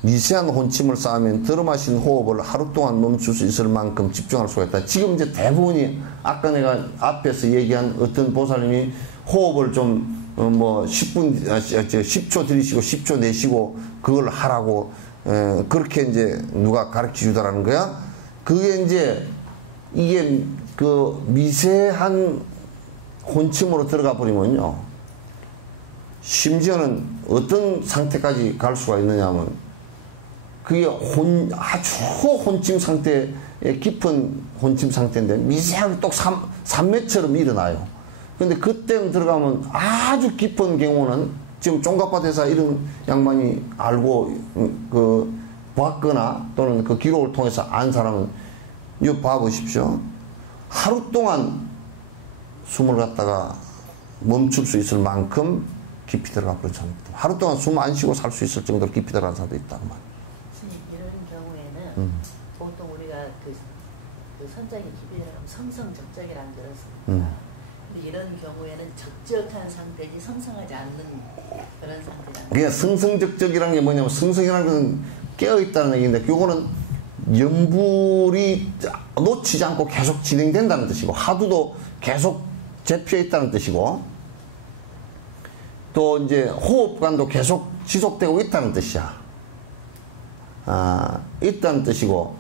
미세한 혼침을 쌓으면 들어마신 호흡을 하루 동안 멈출 수 있을 만큼 집중할 수가 있다. 지금 이제 대부분이 아까 내가 앞에서 얘기한 어떤 보살님이 호흡을 좀 10초 들이쉬고 10초 내쉬고 그걸 하라고 그렇게 이제 누가 가르쳐 주더라는 거야. 그게 이제 이게 그 미세한 혼침으로 들어가 버리면요. 심지어는 어떤 상태까지 갈 수가 있느냐면 그게 아주 혼침 상태의 깊은 혼침 상태인데 미세하게 똑 산매처럼 일어나요. 근데 그때는 들어가면 아주 깊은 경우는 지금 쫑갑밭에서 이런 양반이 알고 봤거나 또는 그 기록을 통해서 안 사람은 이거 봐보십시오. 하루 동안 숨을 갖다가 멈출 수 있을 만큼 깊이 들어가 버렸죠. 하루 동안 숨 안 쉬고 살 수 있을 정도로 깊이 들어간 사람도 있다고 말이에요. 이런 경우에는 보통 우리가 그 선장이 깊이 들어가면 성성적적이라는 들었습니다. 근데 이런 경우에는 적적한 상태지 성성하지 않는 그런 상태다. 그게 성성적적이라는 게 뭐냐면 성성이라는 것은 깨어있다는 얘기인데 그거는 염불이 놓치지 않고 계속 진행된다는 뜻이고 하두도 계속 재피어있다는 뜻이고 또 이제 호흡관도 계속 지속되고 있다는 뜻이야. 있다는 뜻이고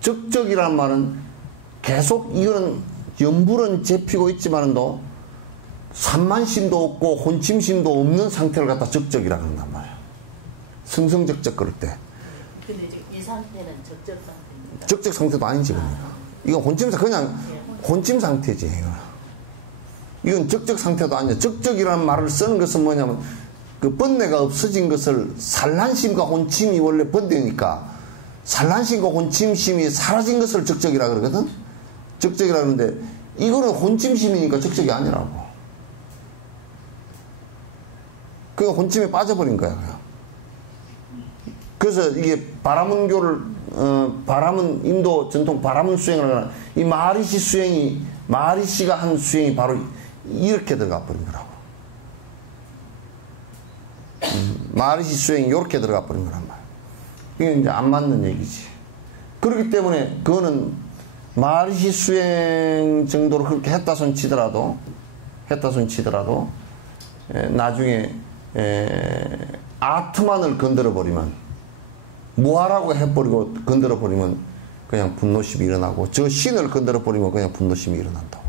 적적이라는 말은 계속 이거는 염불은 재피고 있지만도 산만심도 없고 혼침심도 없는 상태를 갖다 적적이라고 한단 말이야. 성성적적 그럴 때. 근데 이제 이 상태는 적적 상태입니다. 적적 상태도 아니지, 그러니까. 이건 혼침, 그냥 혼침 상태지, 이건 적적 상태도 아니야. 적적이라는 말을 쓰는 것은 뭐냐면, 그 번뇌가 없어진 것을 산란심과 혼침이 원래 번뇌니까, 산란심과 혼침심이 사라진 것을 적적이라 그러거든? 적적이라 그러는데, 이거는 혼침심이니까 적적이 아니라고. 그 혼침에 빠져버린 거야, 그냥. 그래서 이게 바라문교를, 바라문, 인도 전통 바라문 수행을 하는 이 마하리시 수행이, 마하리시가 한 수행이 바로 이렇게 들어가 버린 거라고. 마하리시 수행이 이렇게 들어가 버린 거란 말이야. 이게 이제 안 맞는 얘기지. 그렇기 때문에 그거는 마하리시 수행 정도로 그렇게 했다 손 치더라도, 나중에, 아트만을 건드려 버리면, 무하라고 해버리고 건드려 버리면 그냥 분노심이 일어나고, 저 신을 건드려 버리면 그냥 분노심이 일어난다고.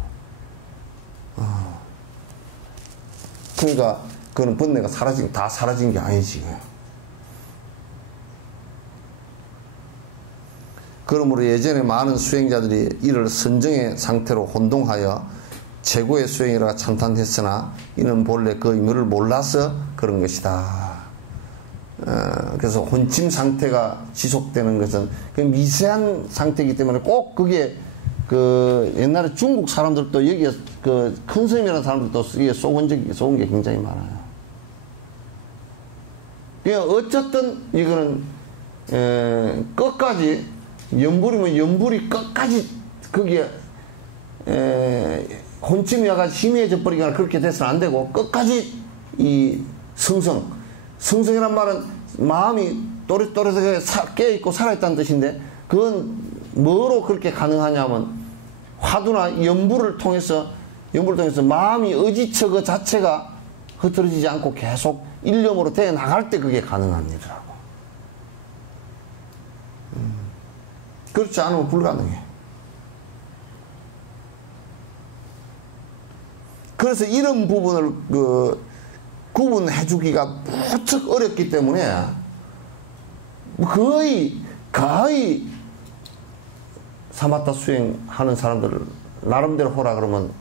그러니까 그거는 번뇌가 다 사라진 게 아니지. 그러므로 예전에 많은 수행자들이 이를 선정의 상태로 혼동하여 최고의 수행이라 찬탄했으나 이는 본래 그 의미를 몰라서 그런 것이다. 그래서 혼침 상태가 지속되는 것은 그 미세한 상태이기 때문에 꼭 그게 그 옛날에 중국 사람들도 여기에 그 큰 스님이라는 사람들도 이게 쏘은 게 굉장히 많아요. 그냥 어쨌든 이거는 끝까지 연불이면 연불이 끝까지 거기에 혼침이 와가지고 희미해져 버리거나 그렇게 돼서는 안 되고 끝까지 이 성성이란 말은 마음이 또렷또렷하게 깨어있고 살아있다는 뜻인데 그건 뭐로 그렇게 가능하냐면 화두나 연불을 통해서 마음이 의지처 그 자체가 흐트러지지 않고 계속 일념으로 되어 나갈 때 그게 가능합니다. 그렇지 않으면 불가능해. 그래서 이런 부분을 구분해주기가 무척 어렵기 때문에 거의 사마타 수행하는 사람들을 나름대로 호라 그러면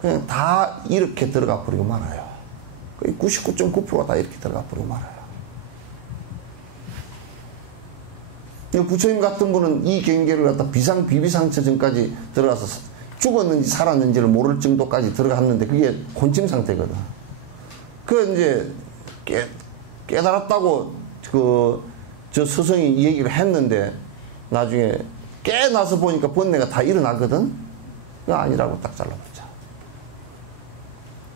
그냥 다 이렇게 들어가 버리고 말아요. 거의 99.9%가 다 이렇게 들어가 버리고 말아요. 부처님 같은 분은 이 경계를 갖다 비비상처전까지 들어가서 죽었는지 살았는지를 모를 정도까지 들어갔는데 그게 혼침 상태거든. 그 이제 깨달았다고 저 스승이 얘기를 했는데 나중에 깨나서 보니까 번뇌가 다 일어나거든. 그거 아니라고 딱 잘라버리자.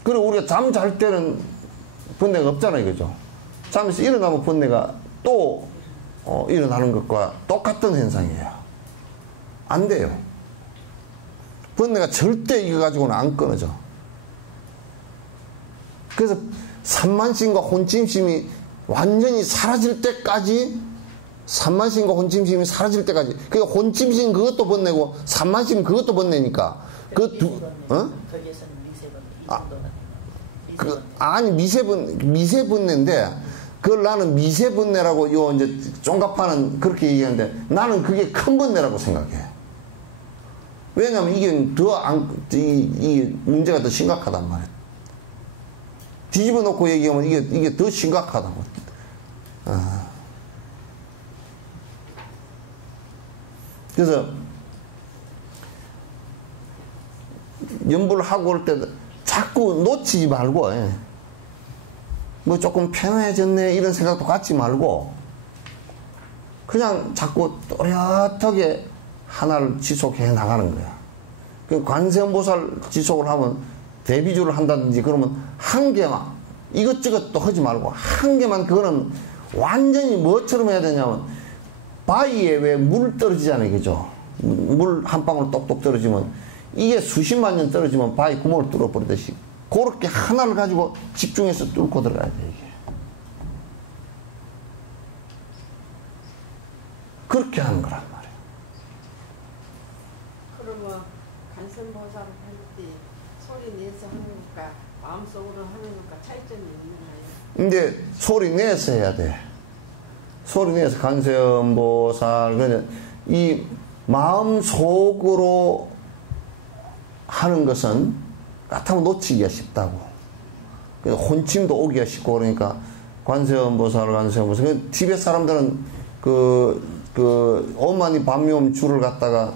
그리고 우리가 잠 잘 때는 번뇌가 없잖아요, 그죠? 잠에서 일어나면 번뇌가 또 일어나는 것과 똑같은 현상이에요. 안 돼요. 번뇌가 절대 이거 가지고는 안 끊어져. 그래서 산만심과 혼침심이 완전히 사라질 때까지 산만심과 혼침심이 사라질 때까지 그러니까 혼침심 그것도 번뇌고 산만심 그것도 번뇌니까 그 두 거기에서는 미세번 아니 미세번뇌인데 그걸 나는 미세번뇌라고 요 이제 쫑갑하는 그렇게 얘기하는데 나는 그게 큰 번뇌라고 생각해. 왜냐면 이게 이 문제가 더 심각하단 말이야. 뒤집어 놓고 얘기하면 이게 더 심각하다고. 그래서 연불을 하고 올 때 자꾸 놓치지 말고 뭐 조금 편해졌네 이런 생각도 갖지 말고 그냥 자꾸 또렷하게 하나를 지속해 나가는 거야. 그 관세음보살 지속을 하면 대비주를 한다든지 그러면 한 개만 이것저것 또 하지 말고 한 개만 그거는 완전히 뭐처럼 해야 되냐면 바위에 왜 물 떨어지잖아요, 그죠? 물 한 방울 똑똑 떨어지면 이게 수십만 년 떨어지면 바위 구멍을 뚫어버리듯이 그렇게 하나를 가지고 집중해서 뚫고 들어가야 돼, 이게. 그렇게 하는 거란 말이에요. 그러면 간선보살을 할 때 소리 내서 하는 것과 마음속으로 하는 것과 차이점이 있나요? 이제 소리 내서 해야 돼. 소리 내서 관세음보살, 그냥 이 마음 속으로 하는 것은 같으면 놓치기가 쉽다고. 혼침도 오기가 쉽고, 그러니까 관세음보살. 티벳 사람들은 오만이 반미옴 줄을 갖다가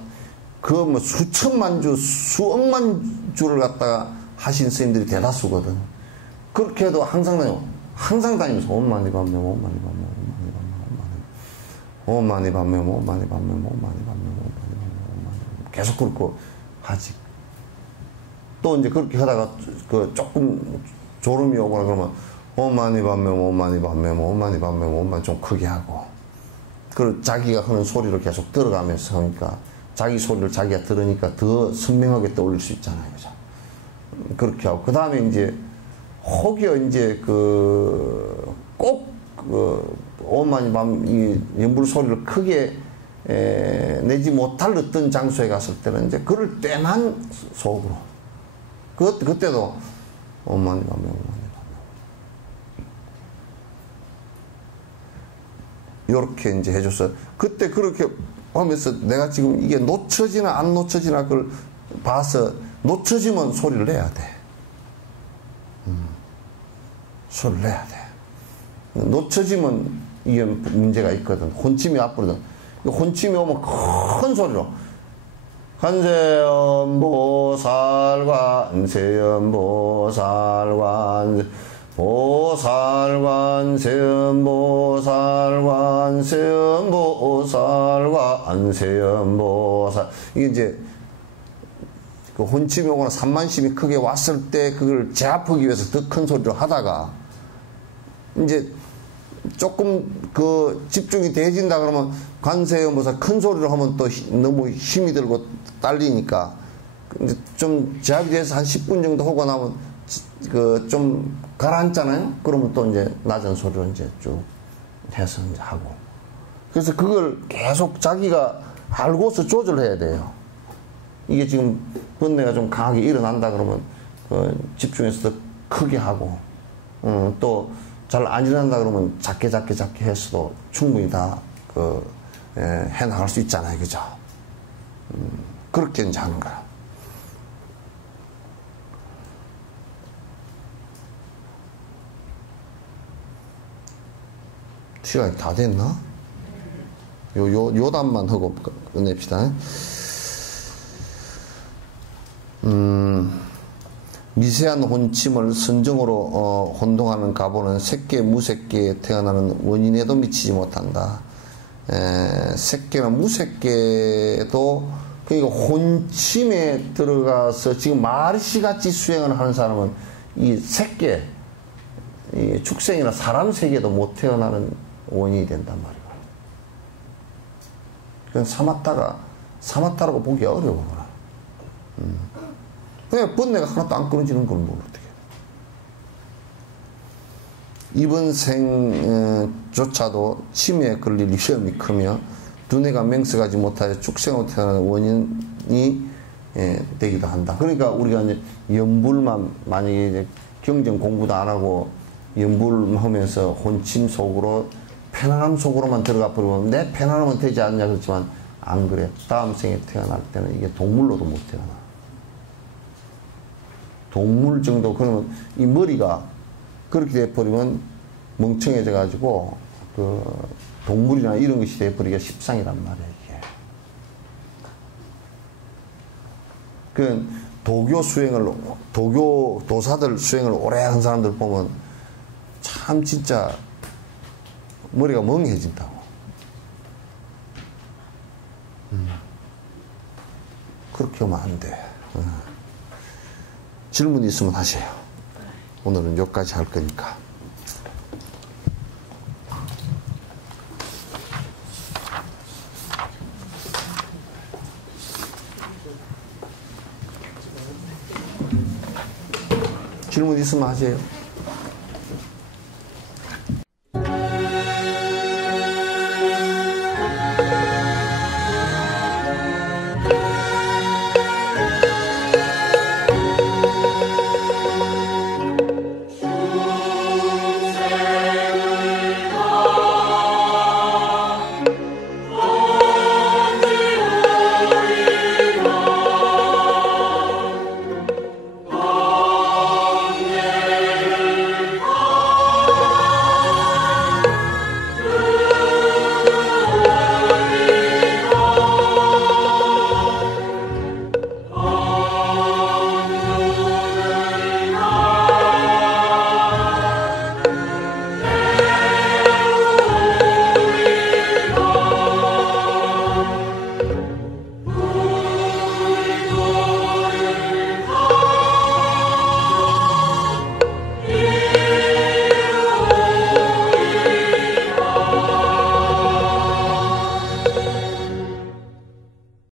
뭐 수천만 주, 수억만 주를 갖다가 하신 스님들이 대다수거든. 그렇게 해도 항상 다니면서 오만이 반미옴, 계속 그렇고 하지. 또 이제 그렇게 하다가 조금 졸음이 오거나 그러면 오만이 반면 좀 크게 하고, 그 자기가 하는 소리를 계속 들어가면서 하니까 자기 소리를 자기가 들으니까 더 선명하게 떠올릴 수 있잖아요, 그죠? 그렇게 하고, 그 다음에 이제 혹여 이제 꼭 오만이 이 연불 소리를 크게 내지 못할 어떤 장소에 갔을 때는 이제 그럴 때만 속으로. 그때도 오만이 요렇게 이제 해줬어요. 그때 그렇게 하면서 내가 지금 이게 놓쳐지나 안 놓쳐지나 그걸 봐서, 놓쳐지면 소리를 내야 돼. 소리를 내야 돼. 놓쳐지면 이게 문제가 있거든. 혼침이 앞으로든. 혼침이 오면 큰 소리로 관세음보살 이게 이제 그 혼침이 오거나 산만심이 크게 왔을 때 그걸 제압하기 위해서 더 큰 소리로 하다가 이제 조금 집중이 돼진다 그러면 관세음보살 큰 소리로 하면 또 너무 힘이 들고 딸리니까 이제 좀 제압이 돼서 한 10분 정도 하고 나면 좀 가라앉잖아요. 그러면 또 이제 낮은 소리로 이제 쭉 해서 이제 하고. 그래서 그걸 계속 자기가 알고서 조절해야 돼요. 이게 지금 번뇌가 좀 강하게 일어난다 그러면 집중해서 더 크게 하고, 또 잘 안 일어난다 그러면 작게 해서도 충분히 다 해나갈 수 있잖아요, 그죠? 그렇게 이제 하는 거야. 시간이 다 됐나? 요 단만 하고 끝냅시다. 미세한 혼침을 선정으로 혼동하는 가보는 새끼, 무새끼에 태어나는 원인에도 미치지 못한다. 새끼나 무새끼도, 그러니까 혼침에 들어가서 지금 마르시같이 수행을 하는 사람은 이 새끼, 이 축생이나 사람 세계도 못 태어나는 원인이 된단 말이야. 그건 사마타라고 보기 어려워. 그냥 번뇌가 하나도 안 끊어지는 걸 뭘 어떻게 해. 이번 생조차도 치매에 걸릴 위험이 크며 두뇌가 맹석하지 못하여 축생으로 태어나는 원인이 되기도 한다. 그러니까 우리가 이제 연불만, 만약에 이제 경전 공부도 안 하고 연불하면서 혼침 속으로, 편안함 속으로만 들어가 버리면 내 편안함은 되지 않냐 그렇지만 안 그래. 다음 생에 태어날 때는 이게 동물로도 못 태어나. 동물 정도, 그러면 이 머리가 그렇게 돼버리면 멍청해져가지고 동물이나 이런 것이 돼버리기가 십상이란 말이에요, 이게. 그 도사들 수행을 오래 한 사람들 보면 참 진짜 머리가 멍해진다고. 그렇게 하면 안 돼. 질문 있으면 하세요. 오늘은 여기까지 할 거니까. 질문 있으면 하세요.